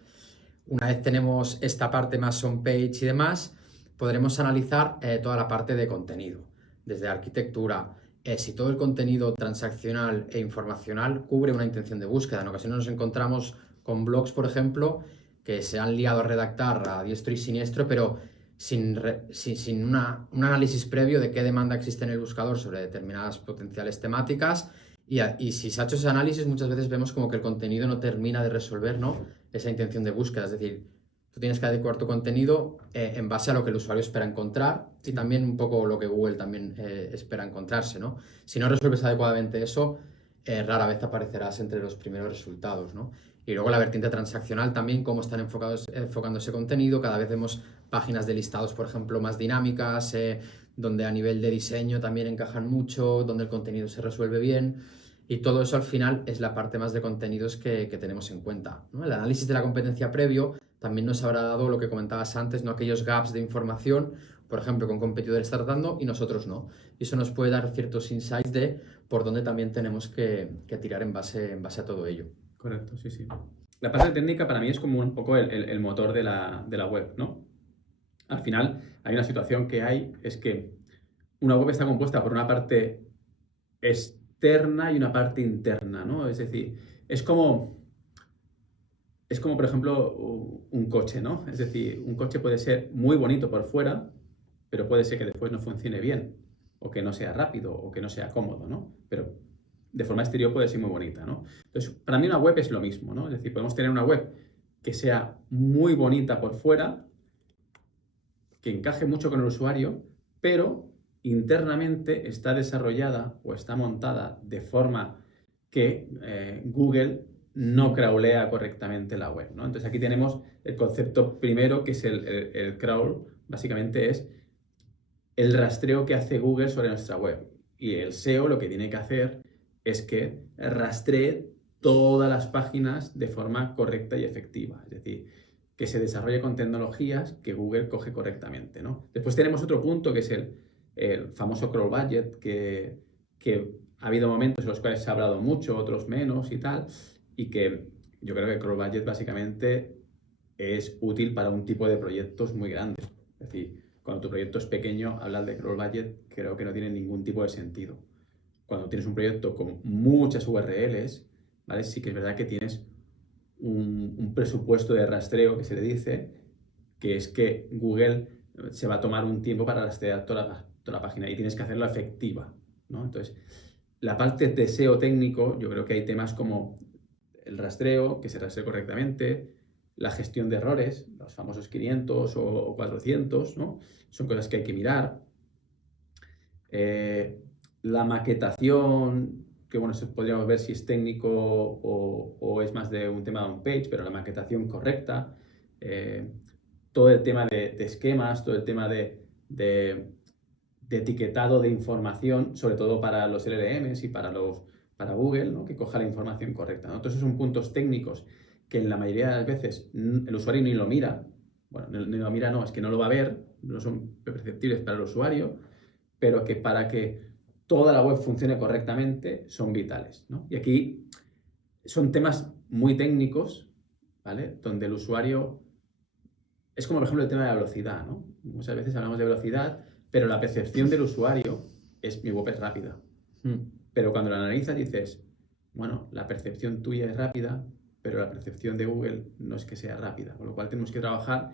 Una vez tenemos esta parte más on-page y demás, podremos analizar toda la parte de contenido, desde arquitectura, si todo el contenido transaccional e informacional cubre una intención de búsqueda. En ocasiones nos encontramos con blogs, por ejemplo, que se han liado a redactar a diestro y siniestro, pero sin un análisis previo de qué demanda existe en el buscador sobre determinadas potenciales temáticas. Y si se ha hecho ese análisis, muchas veces vemos como que el contenido no termina de resolver, ¿no?, esa intención de búsqueda. Es decir, tú tienes que adecuar tu contenido en base a lo que el usuario espera encontrar y también un poco lo que Google también espera encontrarse, ¿no? Si no resuelves adecuadamente eso, rara vez aparecerás entre los primeros resultados, ¿no? Y luego la vertiente transaccional también, cómo están enfocando ese contenido. Cada vez vemos páginas de listados, por ejemplo, más dinámicas, donde a nivel de diseño también encajan mucho, donde el contenido se resuelve bien. Y todo eso al final es la parte más de contenidos que tenemos en cuenta, ¿no? El análisis de la competencia previo también nos habrá dado lo que comentabas antes, ¿no? Aquellos gaps de información, por ejemplo, con competidores está tratando y nosotros no. Y eso nos puede dar ciertos insights de por dónde también tenemos que tirar en base a todo ello. Correcto, sí, sí. La parte técnica para mí es como un poco el motor de la web, ¿no? Al final hay una situación que es que una web está compuesta por una parte externa y una parte interna, ¿no? Es decir, es como por ejemplo, un coche, ¿no? Es decir, un coche puede ser muy bonito por fuera, pero puede ser que después no funcione bien, o que no sea rápido, o que no sea cómodo, ¿no? Pero de forma exterior puede ser muy bonita, ¿no? Entonces, para mí una web es lo mismo, ¿no? Es decir, podemos tener una web que sea muy bonita por fuera, que encaje mucho con el usuario, pero internamente está desarrollada o está montada de forma que Google no crawlea correctamente la web, ¿no? Entonces aquí tenemos el concepto primero, que es el crawl, básicamente es el rastreo que hace Google sobre nuestra web. Y el SEO lo que tiene que hacer es que rastree todas las páginas de forma correcta y efectiva. Es decir, que se desarrolle con tecnologías que Google coge correctamente, ¿no? Después tenemos otro punto que es el famoso crawl budget, que ha habido momentos en los cuales se ha hablado mucho, otros menos y tal, y que yo creo que el crawl budget básicamente es útil para un tipo de proyectos muy grandes. Es decir, cuando tu proyecto es pequeño, hablar de crawl budget creo que no tiene ningún tipo de sentido. Cuando tienes un proyecto con muchas URLs, ¿vale? Sí que es verdad que tienes un presupuesto de rastreo que se le dice, que es que Google se va a tomar un tiempo para rastrear toda la página y tienes que hacerla efectiva, ¿no? Entonces, la parte de SEO técnico, yo creo que hay temas como el rastreo, que se rastree correctamente, la gestión de errores, los famosos 500 o 400, ¿no? Son cosas que hay que mirar. La maquetación, que bueno, eso podríamos ver si es técnico o es más de un tema de on-page, pero la maquetación correcta, todo el tema de esquemas, todo el tema de etiquetado de información, sobre todo para los LLMs y para Google, ¿no? Que coja la información correcta, ¿no? Todos esos son puntos técnicos que en la mayoría de las veces el usuario ni lo mira. Bueno, ni lo mira, no, es que no lo va a ver, no son perceptibles para el usuario, pero que para que toda la web funcione correctamente son vitales, ¿no? Y aquí son temas muy técnicos, ¿vale? Donde el usuario... Es como, por ejemplo, el tema de la velocidad, ¿no? Muchas veces hablamos de velocidad, pero la percepción del usuario es mi web es rápida. Pero cuando lo analizas dices, bueno, la percepción tuya es rápida, pero la percepción de Google no es que sea rápida. Con lo cual tenemos que trabajar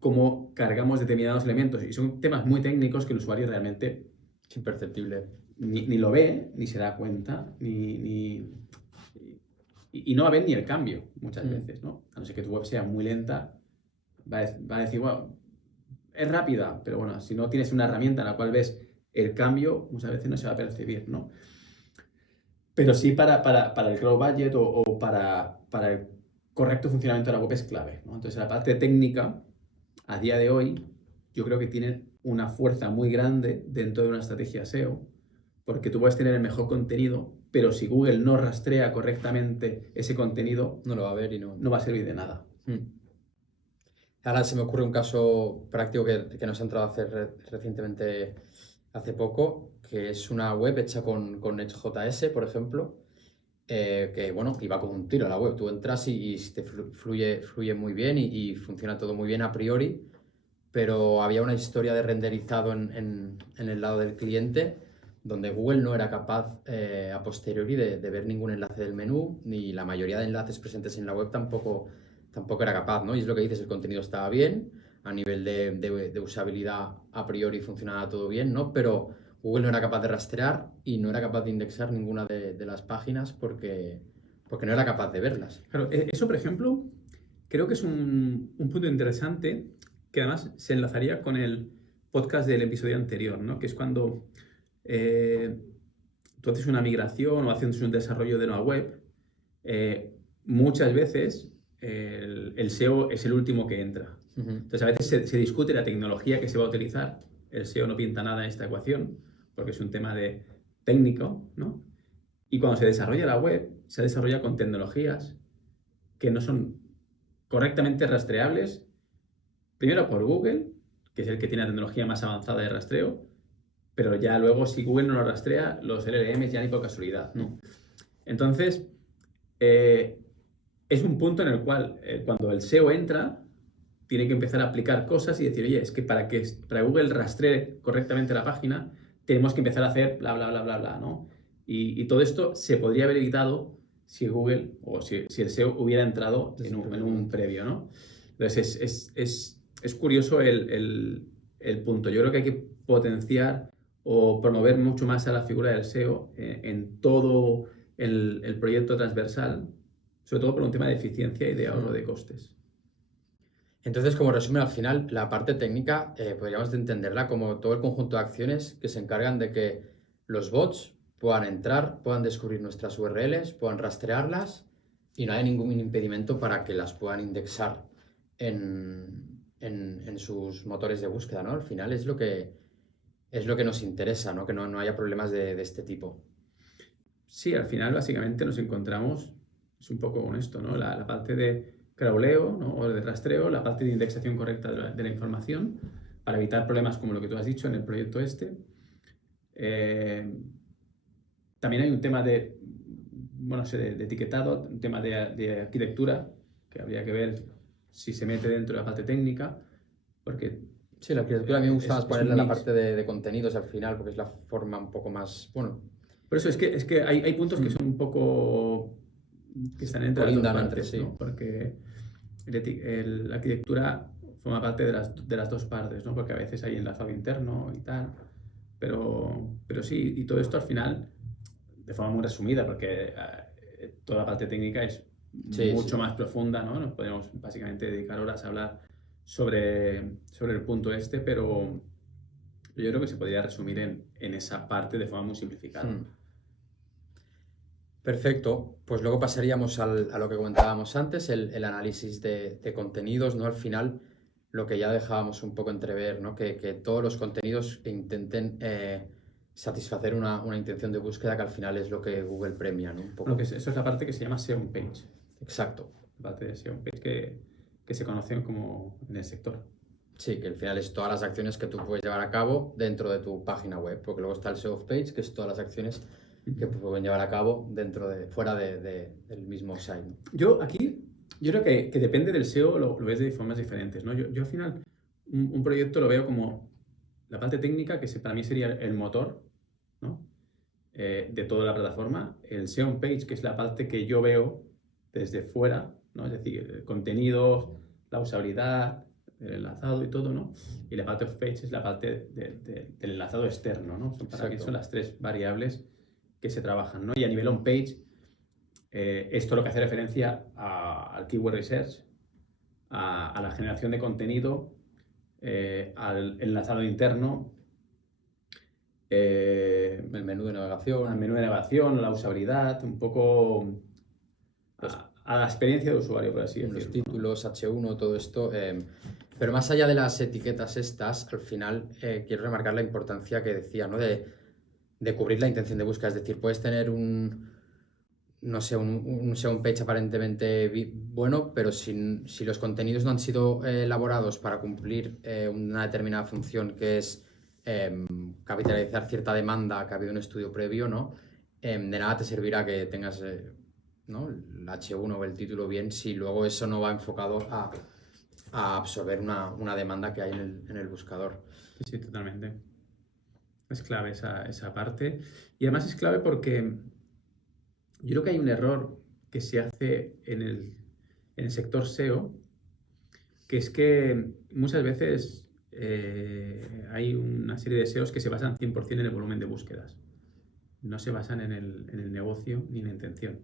cómo cargamos determinados elementos. Y son temas muy técnicos que el usuario realmente Es imperceptible. ni lo ve, ni se da cuenta, y no va a ver ni el cambio muchas veces, ¿no? A no ser que tu web sea muy lenta, va a decir, bueno, es rápida, pero bueno, si no tienes una herramienta en la cual ves el cambio muchas veces no se va a percibir, ¿no? Pero sí para el growth budget o para el correcto funcionamiento de la web es clave, ¿no? Entonces la parte técnica, a día de hoy, yo creo que tiene una fuerza muy grande dentro de una estrategia SEO, porque tú puedes tener el mejor contenido, pero si Google no rastrea correctamente ese contenido, No lo va a ver y no va a servir de nada. Ahora se me ocurre un caso práctico que nos ha entrado a hacer recientemente, hace poco, que es una web hecha con Next.js, por ejemplo, que bueno, iba como un tiro a la web. Tú entras y te fluye muy bien y funciona todo muy bien a priori, pero había una historia de renderizado en el lado del cliente donde Google no era capaz a posteriori de ver ningún enlace del menú, ni la mayoría de enlaces presentes en la web tampoco era capaz, ¿no? Y es lo que dices, el contenido estaba bien, a nivel de usabilidad a priori funcionaba todo bien, ¿no? Pero Google no era capaz de rastrear y no era capaz de indexar ninguna de las páginas porque no era capaz de verlas. Claro, eso, por ejemplo, creo que es un punto interesante que además se enlazaría con el podcast del episodio anterior, ¿no? Que es cuando tú haces una migración o haces un desarrollo de una web, muchas veces el SEO es el último que entra. Entonces a veces se discute la tecnología que se va a utilizar. El SEO no pinta nada en esta ecuación porque es un tema de técnico, ¿no? Y cuando se desarrolla la web, se desarrolla con tecnologías que no son correctamente rastreables, primero por Google, que es el que tiene la tecnología más avanzada de rastreo, pero ya luego si Google no lo rastrea, los LLMs ya ni por casualidad, ¿no? Entonces, es un punto en el cual cuando el SEO entra, tiene que empezar a aplicar cosas y decir, oye, es que para Google rastree correctamente la página, tenemos que empezar a hacer bla, bla, bla, bla, bla, ¿no? Y todo esto se podría haber evitado si Google o si el SEO hubiera entrado en un previo, ¿no? Entonces es curioso el punto. Yo creo que hay que potenciar o promover mucho más a la figura del SEO en todo el proyecto transversal, sobre todo por un tema de eficiencia y de ahorro de costes. Entonces, como resumen, al final, la parte técnica podríamos entenderla como todo el conjunto de acciones que se encargan de que los bots puedan entrar, puedan descubrir nuestras URLs, puedan rastrearlas y no haya ningún impedimento para que las puedan indexar en sus motores de búsqueda, ¿no? Al final es lo que nos interesa, ¿no? Que no haya problemas de este tipo. Sí, al final básicamente nos encontramos, es un poco con esto, ¿no? La parte de crawleo, ¿no? O de rastreo, la parte de indexación correcta de la información para evitar problemas como lo que tú has dicho en el proyecto este. También hay un tema de etiquetado, un tema de arquitectura, que habría que ver si se mete dentro de la parte técnica, porque... Sí, la arquitectura a mí me gusta más ponerle la parte de contenidos al final, porque es la forma un poco más, bueno... Por eso es que hay puntos que son un poco... que están entre las dos partes, sí. ¿no? Porque la arquitectura forma parte de las dos partes, ¿no? Porque a veces hay enlazado interno y tal, pero sí, y todo esto al final, de forma muy resumida, porque toda la parte técnica es mucho más profunda, ¿no? Nos podemos básicamente dedicar horas a hablar sobre el punto este, pero yo creo que se podría resumir en esa parte de forma muy simplificada. Perfecto, pues luego pasaríamos a lo que comentábamos antes, el análisis de contenidos, ¿no? Al final, lo que ya dejábamos un poco entrever, ¿no? Que todos los contenidos intenten satisfacer una intención de búsqueda que al final es lo que Google premia, ¿no? Un poco. Eso es la parte que se llama SEO on page. Exacto. La parte de SEO on page que se conoce como en el sector. Sí, que al final es todas las acciones que tú puedes llevar a cabo dentro de tu página web, porque luego está el SEO off page, que es todas las acciones que pueden llevar a cabo fuera del mismo site. Yo creo que depende del SEO, lo ves de formas diferentes, ¿no? Yo al final un proyecto lo veo como la parte técnica, que para mí sería el motor, ¿no? De toda la plataforma, el SEO on page, que es la parte que yo veo desde fuera, ¿no? Es decir, contenidos, la usabilidad, el enlazado y todo, ¿no? Y la parte off page es la parte del enlazado externo, ¿no? Para mí son las tres variables que se trabajan, ¿no? Y a nivel on page, esto lo que hace referencia al keyword research, a la generación de contenido, al enlazado interno, El menú de al navegación, menú de navegación, la usabilidad, un poco a la experiencia de usuario, por así los decirlo, ¿no? títulos, H1, todo esto. Pero más allá de las etiquetas estas, al final quiero remarcar la importancia que decía, ¿no? De cubrir la intención de búsqueda. Es decir, puedes tener no sé, un SEO page aparentemente bueno, pero si los contenidos no han sido elaborados para cumplir una determinada función que es capitalizar cierta demanda que ha habido un estudio previo, ¿no? De nada te servirá que tengas ¿no? el H1 o el título bien si luego eso no va enfocado a absorber una demanda que hay en el buscador. Sí, totalmente. Es clave esa parte. Y además es clave porque yo creo que hay un error que se hace en el sector SEO, que es que muchas veces hay una serie de SEOs que se basan 100% en el volumen de búsquedas. No se basan en el negocio ni en la intención.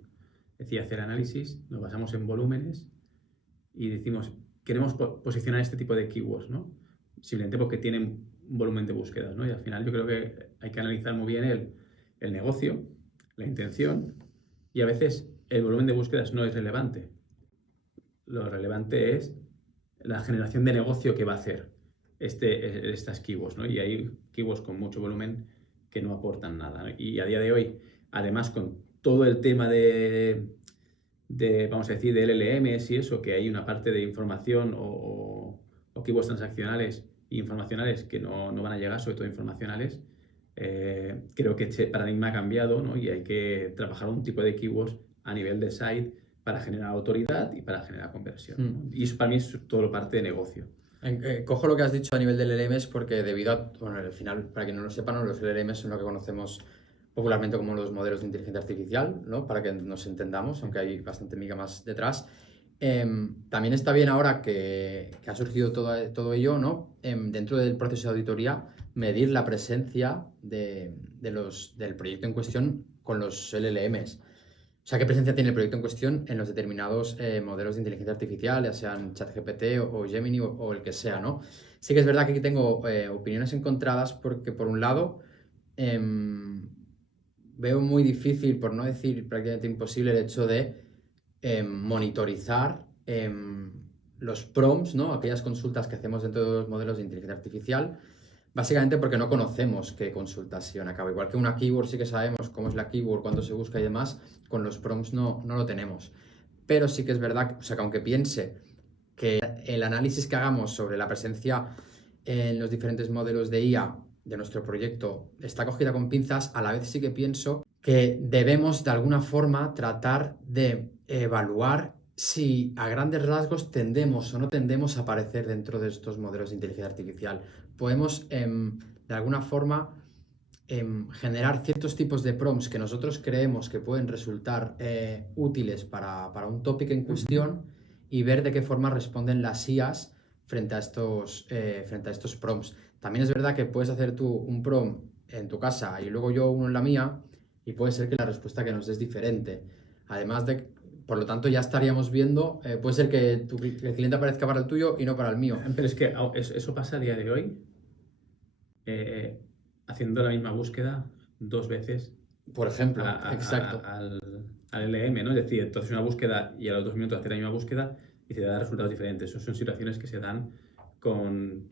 Es decir, hacer análisis, nos basamos en volúmenes y decimos, queremos posicionar este tipo de keywords, ¿no? Simplemente porque tienen un volumen de búsquedas, ¿no? Y al final yo creo que hay que analizar muy bien el negocio, la intención, y a veces el volumen de búsquedas no es relevante. Lo relevante es la generación de negocio que va a hacer estas keywords, ¿no? Y hay keywords con mucho volumen que no aportan nada, ¿no? Y a día de hoy, además con todo el tema vamos a decir, de LLMs y eso, que hay una parte de información o keywords transaccionales e informacionales que no van a llegar, sobre todo informacionales, creo que este paradigma ha cambiado, ¿no? Y hay que trabajar un tipo de keywords a nivel de site para generar autoridad y para generar conversión, ¿no? Y eso para mí es todo parte de negocio. Cojo lo que has dicho a nivel del LLMs porque debido a, bueno, al final, para quien no lo sepa, ¿no? Los LLMs son lo que conocemos popularmente como los modelos de inteligencia artificial, ¿no? Para que nos entendamos, aunque hay bastante miga más detrás. También está bien ahora que ha surgido todo ello, ¿no? Dentro del proceso de auditoría, medir la presencia del proyecto en cuestión con los LLMs. O sea, qué presencia tiene el proyecto en cuestión en los determinados modelos de inteligencia artificial, ya sean ChatGPT o Gemini o el que sea, ¿no? Sí que es verdad que aquí tengo opiniones encontradas porque, por un lado, veo muy difícil, por no decir prácticamente imposible, el hecho de monitorizar los prompts, ¿no? Aquellas consultas que hacemos dentro de los modelos de inteligencia artificial, básicamente porque no conocemos qué consultas se llevan a cabo. Igual que una keyword sí que sabemos cómo es la keyword, cuándo se busca y demás, con los prompts no lo tenemos. Pero sí que es verdad, o sea, que aunque piense que el análisis que hagamos sobre la presencia en los diferentes modelos de IA de nuestro proyecto está cogida con pinzas, a la vez sí que pienso que debemos de alguna forma tratar de evaluar si a grandes rasgos tendemos o no tendemos a aparecer dentro de estos modelos de inteligencia artificial. Podemos de alguna forma generar ciertos tipos de prompts que nosotros creemos que pueden resultar útiles para un tópico en cuestión y ver de qué forma responden las IAs frente a estos prompts. También es verdad que puedes hacer tú un prompt en tu casa y luego yo uno en la mía y puede ser que la respuesta que nos des es diferente. Además de, por lo tanto, ya estaríamos viendo, puede ser que el cliente aparezca para el tuyo y no para el mío. Pero es que eso pasa a día de hoy, haciendo la misma búsqueda 2 veces. Por ejemplo, exacto. Al LM, ¿no? Es decir, entonces una búsqueda y a los 2 minutos hacer la misma búsqueda y te da resultados diferentes. Esas son situaciones que se dan con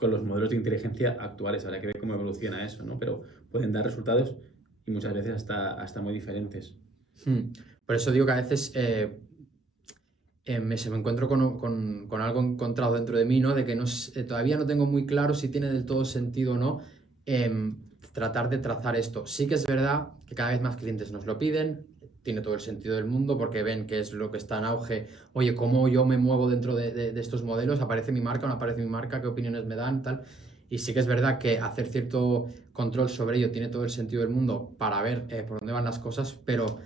los modelos de inteligencia actuales. Habrá que ver cómo evoluciona eso, ¿no? Pero pueden dar resultados y muchas veces hasta muy diferentes. Por eso digo que a veces se me encuentro con algo encontrado dentro de mí, ¿no? De que todavía no tengo muy claro si tiene del todo sentido o no tratar de trazar esto. Sí que es verdad que cada vez más clientes nos lo piden, tiene todo el sentido del mundo porque ven que es lo que está en auge. Oye, ¿cómo yo me muevo dentro de estos modelos? ¿Aparece mi marca o no aparece mi marca? ¿Qué opiniones me dan? Tal. Y sí que es verdad que hacer cierto control sobre ello tiene todo el sentido del mundo para ver por dónde van las cosas, pero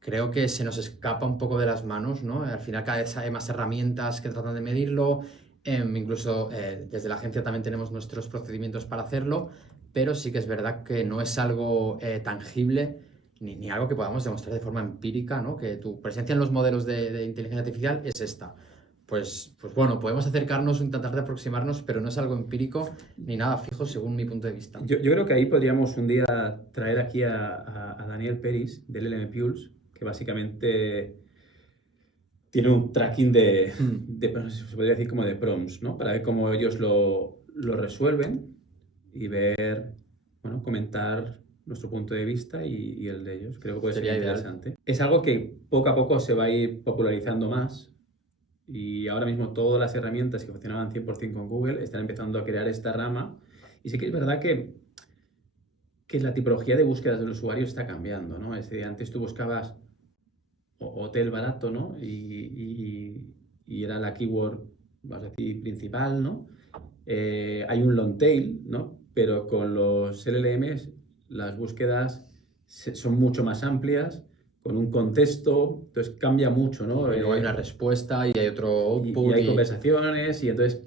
creo que se nos escapa un poco de las manos, ¿no? Al final cada vez hay más herramientas que tratan de medirlo, incluso desde la agencia también tenemos nuestros procedimientos para hacerlo, pero sí que es verdad que no es algo tangible ni algo que podamos demostrar de forma empírica, ¿no? Que tu presencia en los modelos de inteligencia artificial es esta. Pues bueno, podemos acercarnos o intentar de aproximarnos, pero no es algo empírico ni nada fijo según mi punto de vista. Yo creo que ahí podríamos un día traer aquí a Daniel Peris del LLM Pulse, que básicamente tiene un tracking no sé si se podría decir como de prompts, ¿no? Para ver cómo ellos lo resuelven y ver, bueno, comentar nuestro punto de vista y el de ellos. Creo que puede ser Sería interesante. Es algo que poco a poco se va a ir popularizando más y ahora mismo todas las herramientas que funcionaban 100% con Google están empezando a crear esta rama. Y sí que es verdad que la tipología de búsquedas del usuario está cambiando, ¿no? Es decir, antes tú buscabas hotel barato, ¿no? Y era la keyword, vamos a decir, principal, ¿no? Hay un long tail, ¿no? Pero con los LLMs las búsquedas son mucho más amplias, con un contexto, entonces cambia mucho, ¿no? Y luego hay una respuesta y hay otro output. Y hay conversaciones y entonces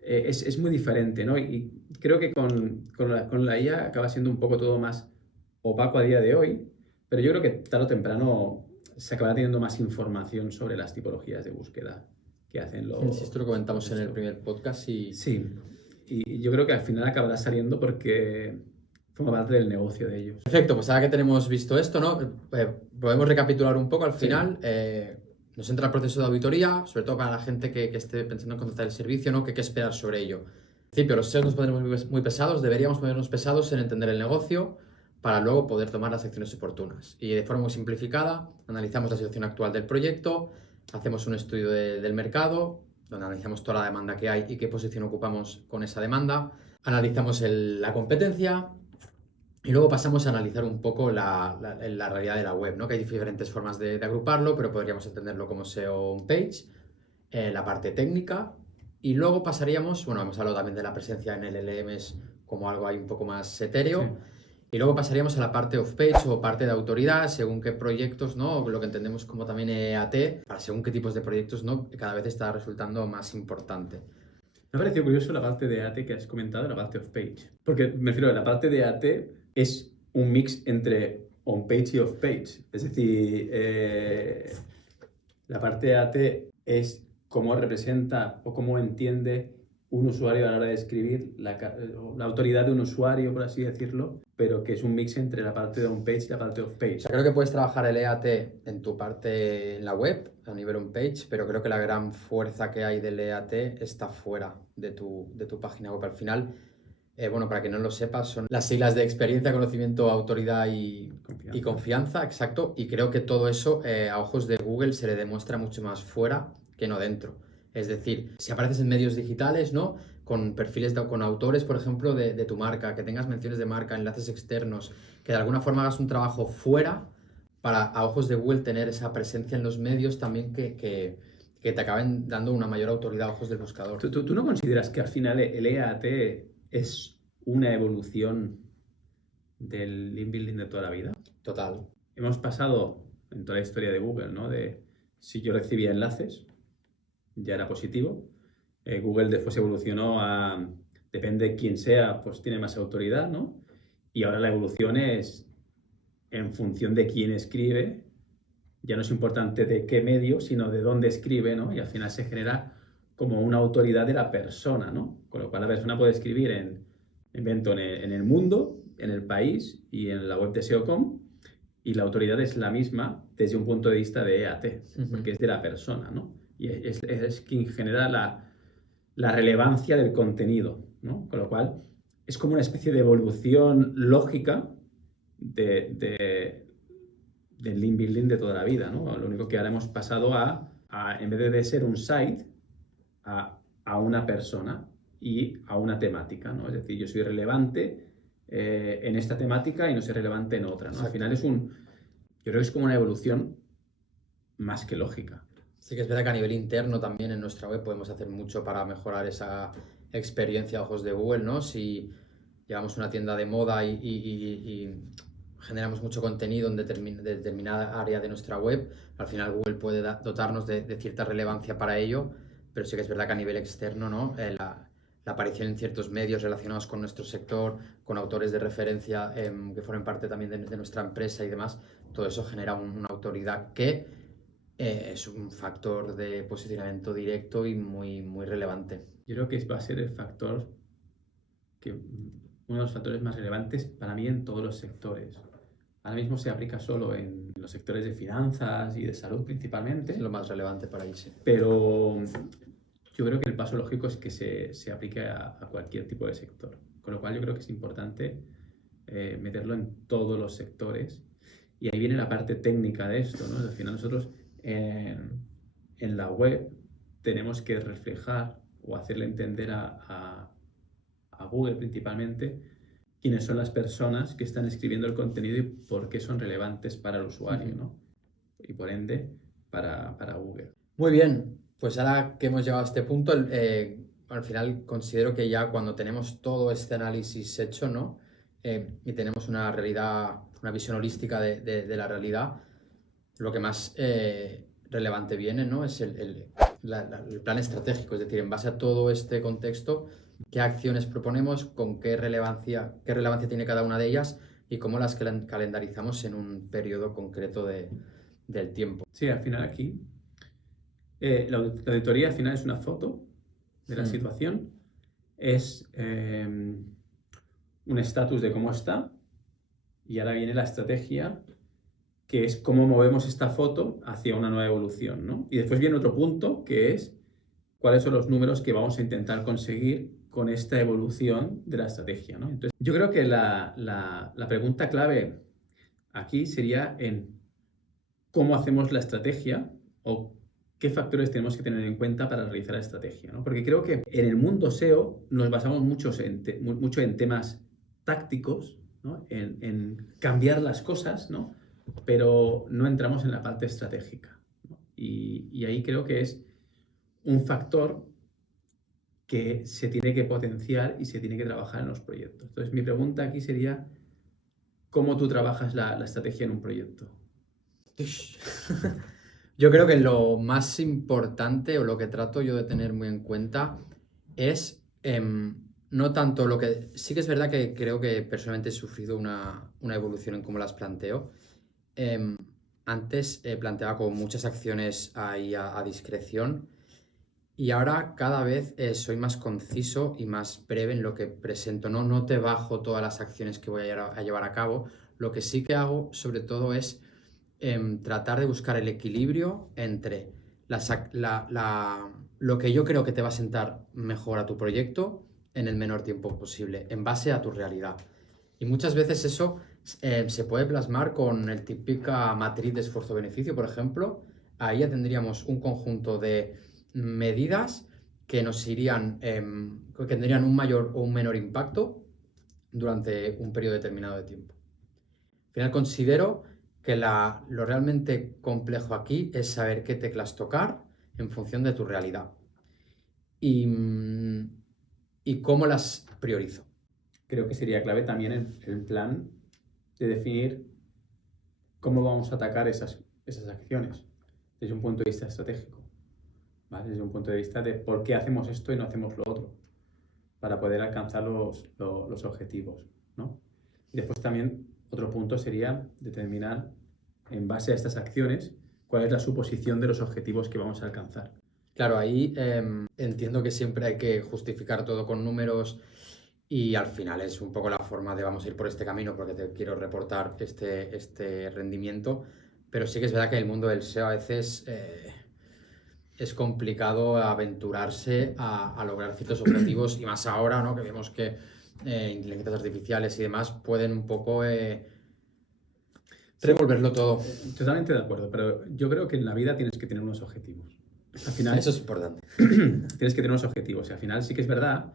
es muy diferente, ¿no? Y creo que con la IA acaba siendo un poco todo más opaco a día de hoy, pero yo creo que tarde o temprano se acabará teniendo más información sobre las tipologías de búsqueda que hacen los... Sí, esto lo comentamos en el primer podcast y... Sí, y yo creo que al final acabará saliendo porque forma parte del negocio de ellos. Perfecto, pues ahora que tenemos visto esto, ¿no? Podemos recapitular un poco al final. Nos entra el proceso de auditoría, sobre todo para la gente que esté pensando en contratar el servicio, ¿no? ¿Qué esperar sobre ello? En principio, los SEOs nos pondremos muy pesados, deberíamos ponernos pesados en entender el negocio para luego poder tomar las acciones oportunas. Y de forma muy simplificada, analizamos la situación actual del proyecto, hacemos un estudio del mercado, donde analizamos toda la demanda que hay y qué posición ocupamos con esa demanda, analizamos la competencia y luego pasamos a analizar un poco la realidad de la web, ¿no? Que hay diferentes formas de agruparlo, pero podríamos entenderlo como SEO on-page, la parte técnica, y luego pasaríamos, bueno, hemos hablado también de la presencia en LLMs como algo ahí un poco más etéreo, Sí. y luego pasaríamos a la parte off-page o parte de autoridad, según qué proyectos, ¿no? Lo que entendemos como también EAT, para según qué tipos de proyectos, ¿no? Cada vez está resultando más importante. Me ha parecido curioso la parte de AT que has comentado, la parte off-page. Porque me refiero a la parte de AT es un mix entre on-page y off-page. Es decir, la parte de AT es cómo representa o cómo entiende un usuario a la hora de escribir, la autoridad de un usuario, por así decirlo, pero que es un mix entre la parte de on-page y la parte O off-page. sea, creo que puedes trabajar el EAT en tu parte en la web, a nivel on-page, pero creo que la gran fuerza que hay del EAT está fuera de tu página web. Al final, bueno, para que no lo sepas, son las siglas de experiencia, conocimiento, autoridad y confianza, exacto. Y creo que todo eso a ojos de Google se le demuestra mucho más fuera que no dentro. Es decir, si apareces en medios digitales, ¿no? Con perfiles, con autores, por ejemplo, de tu marca, que tengas menciones de marca, enlaces externos, que de alguna forma hagas un trabajo fuera para, a ojos de Google, tener esa presencia en los medios también que te acaben dando una mayor autoridad a ojos del buscador. ¿Tú no consideras que al final el EAT es una evolución del link building de toda la vida? Total. Hemos pasado en toda la historia de Google, ¿no? De si yo recibía enlaces, ya era positivo. Google después evolucionó a, depende de quién sea, pues tiene más autoridad, ¿no? Y ahora la evolución es en función de quién escribe, ya no es importante de qué medio, sino de dónde escribe, ¿no? Y al final se genera como una autoridad de la persona, ¿no? Con lo cual la persona puede escribir en el mundo, en el país y en la web de SEO.com, y la autoridad es la misma desde un punto de vista de EAT, porque es de la persona, ¿no? Y es quien genera la relevancia del contenido, ¿no? Con lo cual es como una especie de evolución lógica del link building de toda la vida, ¿no? Lo único que ahora hemos pasado en vez de ser un site, a una persona y a una temática, ¿no? Es decir, yo soy relevante en esta temática y no soy relevante en otra, ¿no? Al final yo creo que es como una evolución más que lógica. Sí que es verdad que a nivel interno también en nuestra web podemos hacer mucho para mejorar esa experiencia a ojos de Google, ¿no? Si llevamos una tienda de moda y generamos mucho contenido en determinada área de nuestra web, al final Google puede dotarnos de cierta relevancia para ello, pero sí que es verdad que a nivel externo, ¿no? La aparición en ciertos medios relacionados con nuestro sector, con autores de referencia que formen parte también de nuestra empresa y demás, todo eso genera una autoridad que es un factor de posicionamiento directo y muy, muy relevante. Yo creo que va a ser el factor uno de los factores más relevantes para mí en todos los sectores. Ahora mismo se aplica solo en los sectores de finanzas y de salud principalmente. Es lo más relevante para ahí, sí. Pero yo creo que el paso lógico es que se aplique a cualquier tipo de sector. Con lo cual yo creo que es importante meterlo en todos los sectores. Y ahí viene la parte técnica de esto, ¿no? Al final nosotros en la web tenemos que reflejar o hacerle entender a Google principalmente quiénes son las personas que están escribiendo el contenido y por qué son relevantes para el usuario, ¿no? Y por ende para Google. Muy bien, pues ahora que hemos llegado a este punto, al final considero que ya cuando tenemos todo este análisis hecho, ¿no? Y tenemos una realidad, una visión holística de la realidad, lo que más relevante viene, ¿no? Es el plan estratégico, es decir, en base a todo este contexto, qué acciones proponemos, con qué relevancia tiene cada una de ellas y cómo las calendarizamos en un periodo concreto del tiempo. Sí, al final aquí la auditoría al final es una foto de la situación, es un estatus de cómo está y ahora viene la estrategia, que es cómo movemos esta foto hacia una nueva evolución, ¿no? Y después viene otro punto, que es cuáles son los números que vamos a intentar conseguir con esta evolución de la estrategia, ¿no? Entonces, yo creo que la pregunta clave aquí sería en cómo hacemos la estrategia o qué factores tenemos que tener en cuenta para realizar la estrategia, ¿no? Porque creo que en el mundo SEO nos basamos mucho en temas tácticos, ¿no? En cambiar las cosas, ¿no? Pero no entramos en la parte estratégica, ¿no? Y ahí creo que es un factor que se tiene que potenciar y se tiene que trabajar en los proyectos. Entonces, mi pregunta aquí sería, ¿cómo tú trabajas la estrategia en un proyecto? Yo creo que lo más importante o lo que trato yo de tener muy en cuenta es no tanto lo que... Sí que es verdad que creo que personalmente he sufrido una evolución en cómo las planteo. Antes planteaba con muchas acciones ahí a discreción y ahora cada vez soy más conciso y más breve en lo que presento. No te bajo todas las acciones que voy a llevar a cabo. Lo que sí que hago sobre todo es tratar de buscar el equilibrio entre lo que yo creo que te va a sentar mejor a tu proyecto en el menor tiempo posible, en base a tu realidad. Y muchas veces eso se puede plasmar con el típica matriz de esfuerzo-beneficio, por ejemplo. Ahí ya tendríamos un conjunto de medidas que nos irían, que tendrían un mayor o un menor impacto durante un periodo determinado de tiempo. Al final considero que lo realmente complejo aquí es saber qué teclas tocar en función de tu realidad y cómo las priorizo. Creo que sería clave también el plan de definir cómo vamos a atacar esas acciones desde un punto de vista estratégico, ¿vale? Desde un punto de vista de por qué hacemos esto y no hacemos lo otro, para poder alcanzar los objetivos, ¿no? Y después también otro punto sería determinar, en base a estas acciones, cuál es la suposición de los objetivos que vamos a alcanzar. Claro, ahí entiendo que siempre hay que justificar todo con números y al final es un poco la forma de vamos a ir por este camino porque te quiero reportar este rendimiento, pero sí que es verdad que el mundo del SEO a veces es complicado aventurarse a lograr ciertos objetivos y más ahora, ¿no? Que vemos que inteligencias artificiales y demás pueden un poco revolverlo todo. Totalmente de acuerdo, pero yo creo que en la vida tienes que tener unos objetivos. Al final, eso es importante. Tienes que tener unos objetivos y al final sí que es verdad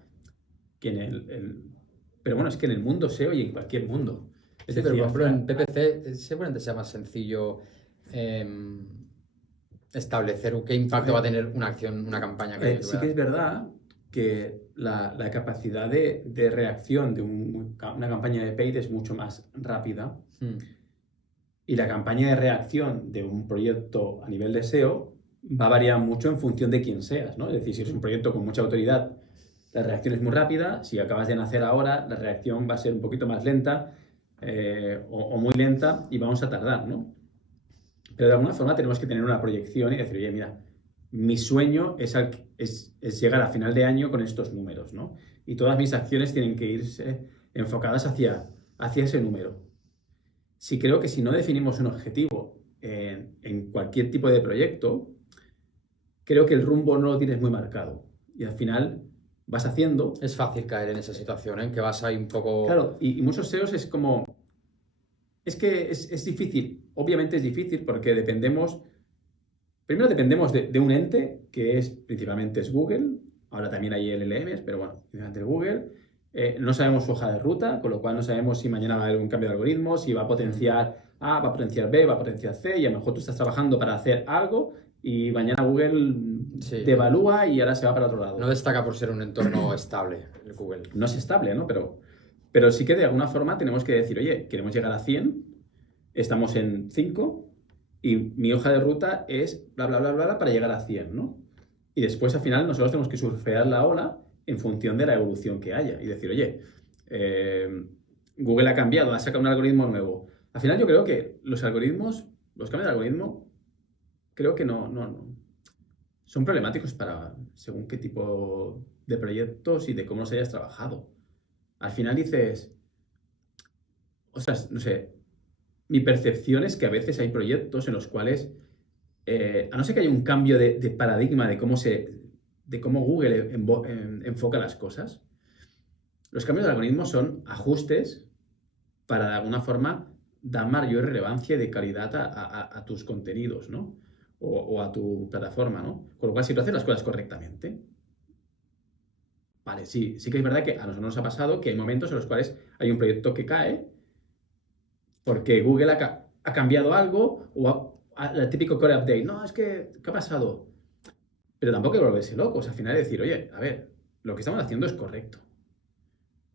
que pero bueno, es que en el mundo SEO y en cualquier mundo. Es sí, decir, pero por ejemplo en PPC seguramente sea más sencillo establecer qué impacto va a tener una acción, una campaña que sí que es verdad que la capacidad de reacción de una campaña de paid es mucho más rápida y la campaña de reacción de un proyecto a nivel de SEO va a variar mucho en función de quién seas, ¿no? Es decir, si es un proyecto con mucha autoridad, la reacción es muy rápida. Si acabas de nacer ahora, la reacción va a ser un poquito más lenta o muy lenta y vamos a tardar, ¿no? Pero de alguna forma tenemos que tener una proyección y decir, oye, mira, mi sueño es llegar a final de año con estos números, ¿no? Y todas mis acciones tienen que irse enfocadas hacia ese número. Sí, creo que si no definimos un objetivo en cualquier tipo de proyecto, creo que el rumbo no lo tienes muy marcado. Y al final vas haciendo... Es fácil caer en esa situación, ¿eh? Que vas ahí un poco... Claro, y muchos SEOs es como... Es que es difícil. Obviamente es difícil porque dependemos... Primero dependemos de un ente, que principalmente es Google. Ahora también hay LLMs, pero bueno, principalmente Google. No sabemos su hoja de ruta, con lo cual no sabemos si mañana va a haber un cambio de algoritmo, si va a potenciar A, va a potenciar B, va a potenciar C, y a lo mejor tú estás trabajando para hacer algo y mañana Google te evalúa y ahora se va para otro lado. No destaca por ser un entorno estable, el Google. No es estable, ¿no? Pero sí que de alguna forma tenemos que decir, oye, queremos llegar a 100, estamos en 5 y mi hoja de ruta es bla, bla, bla, bla, para llegar a 100, ¿no? Y después al final nosotros tenemos que surfear la ola en función de la evolución que haya y decir, oye, Google ha cambiado, ha sacado un algoritmo nuevo. Al final yo creo que los cambios de algoritmo, creo que no son problemáticos para según qué tipo de proyectos y de cómo los hayas trabajado. Al final dices, ostras, no sé, mi percepción es que a veces hay proyectos en los cuales, a no ser que haya un cambio de paradigma de cómo Google enfoca las cosas, los cambios de algoritmo son ajustes para de alguna forma dar mayor relevancia y de calidad a tus contenidos, ¿no? O a tu plataforma, ¿no? Con lo cual, si tú haces las cosas correctamente, vale, sí que es verdad que a nosotros nos ha pasado que hay momentos en los cuales hay un proyecto que cae porque Google ha cambiado algo o el típico core update. No, es que, ¿qué ha pasado? Pero tampoco hay que volverse locos. Al final decir, oye, a ver, lo que estamos haciendo es correcto.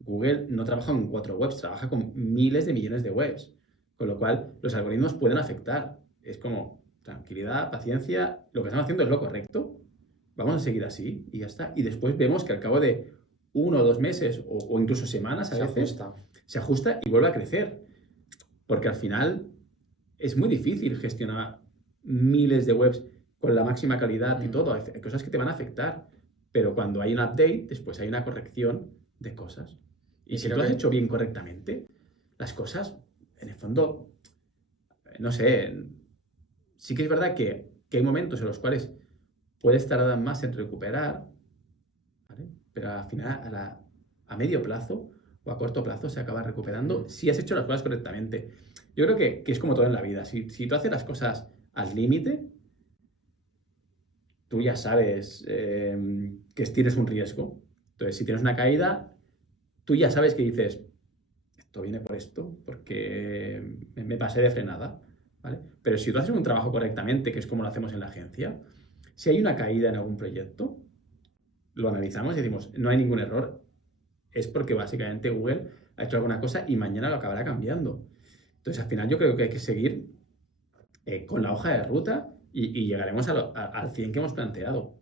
Google no trabaja con 4 webs, trabaja con miles de millones de webs. Con lo cual, los algoritmos pueden afectar. Es como, tranquilidad, paciencia, lo que estamos haciendo es lo correcto. Vamos a seguir así y ya está. Y después vemos que al cabo de 1 o 2 meses o incluso semanas a veces se ajusta y vuelve a crecer. Porque al final es muy difícil gestionar miles de webs con la máxima calidad y todo. Hay cosas que te van a afectar. Pero cuando hay un update, después hay una corrección de cosas. Y si tú has hecho bien correctamente, las cosas, en el fondo, no sé, sí que es verdad que hay momentos en los cuales puedes tardar más en recuperar, ¿vale? Pero al final, a medio plazo o a corto plazo se acaba recuperando si has hecho las cosas correctamente. Yo creo que es como todo en la vida. Si tú haces las cosas al límite, tú ya sabes que tienes un riesgo. Entonces, si tienes una caída, tú ya sabes que dices, esto viene por esto, porque me pasé de frenada, ¿vale? Pero si tú haces un trabajo correctamente, que es como lo hacemos en la agencia, si hay una caída en algún proyecto, lo analizamos y decimos, no hay ningún error, es porque básicamente Google ha hecho alguna cosa y mañana lo acabará cambiando. Entonces, al final yo creo que hay que seguir con la hoja de ruta y llegaremos al 100 que hemos planteado.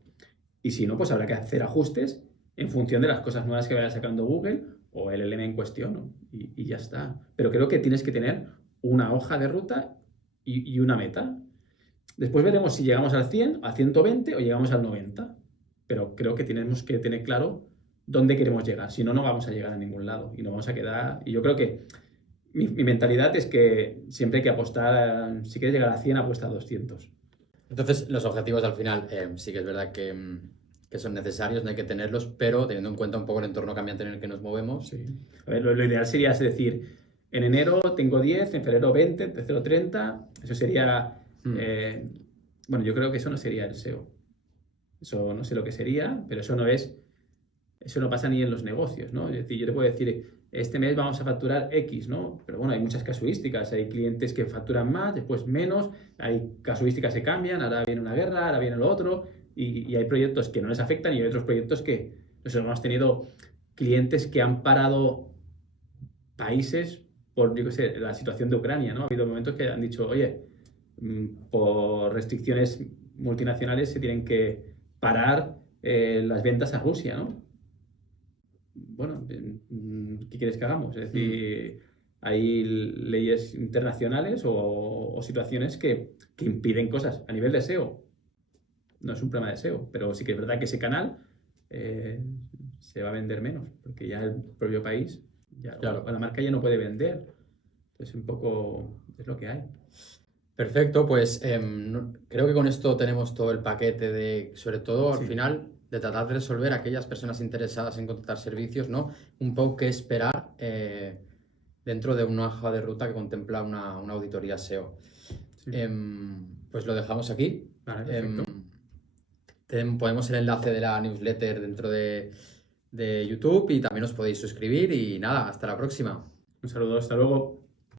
Y si no, pues habrá que hacer ajustes en función de las cosas nuevas que vaya sacando Google o el LM en cuestión, ¿no? Y ya está. Pero creo que tienes que tener una hoja de ruta y una meta. Después veremos si llegamos al 100, a 120 o llegamos al 90. Pero creo que tenemos que tener claro dónde queremos llegar. Si no, no vamos a llegar a ningún lado y nos vamos a quedar... Y yo creo que mi mentalidad es que siempre hay que apostar, si quieres llegar a 100, apuesta a 200. Entonces, los objetivos al final sí que es verdad que son necesarios, no hay que tenerlos, pero teniendo en cuenta un poco el entorno cambiante en el que nos movemos. Sí. A ver, lo ideal sería, es decir, en enero tengo 10, en febrero 20, en tercero 30, eso sería... bueno, yo creo que eso no sería el SEO. Eso no sé lo que sería, pero eso no pasa ni en los negocios, ¿no? Es decir, yo te puedo decir, este mes vamos a facturar X, ¿no? Pero bueno, hay muchas casuísticas, hay clientes que facturan más, después menos, hay casuísticas que cambian, ahora viene una guerra, ahora viene lo otro, y hay proyectos que no les afectan y hay otros proyectos que nosotros hemos tenido clientes que han parado países por, yo qué sé, la situación de Ucrania, ¿no? Ha habido momentos que han dicho, oye, por restricciones multinacionales se tienen que parar las ventas a Rusia, ¿no? Bueno, ¿qué quieres que hagamos? Es decir, hay leyes internacionales o situaciones que impiden cosas a nivel de SEO. No es un problema de SEO, pero sí que es verdad que ese canal se va a vender menos, porque ya el propio país, Claro. la marca ya no puede vender. Entonces, un poco es lo que hay. Perfecto, pues creo que con esto tenemos todo el paquete de, sobre todo al Sí. final, de tratar de resolver a aquellas personas interesadas en contratar servicios, ¿no? Un poco qué esperar dentro de una hoja de ruta que contempla una auditoría SEO. Sí. Pues lo dejamos aquí. Vale, perfecto. Ponemos el enlace de la newsletter dentro de YouTube y también os podéis suscribir y nada, hasta la próxima. Un saludo, hasta luego.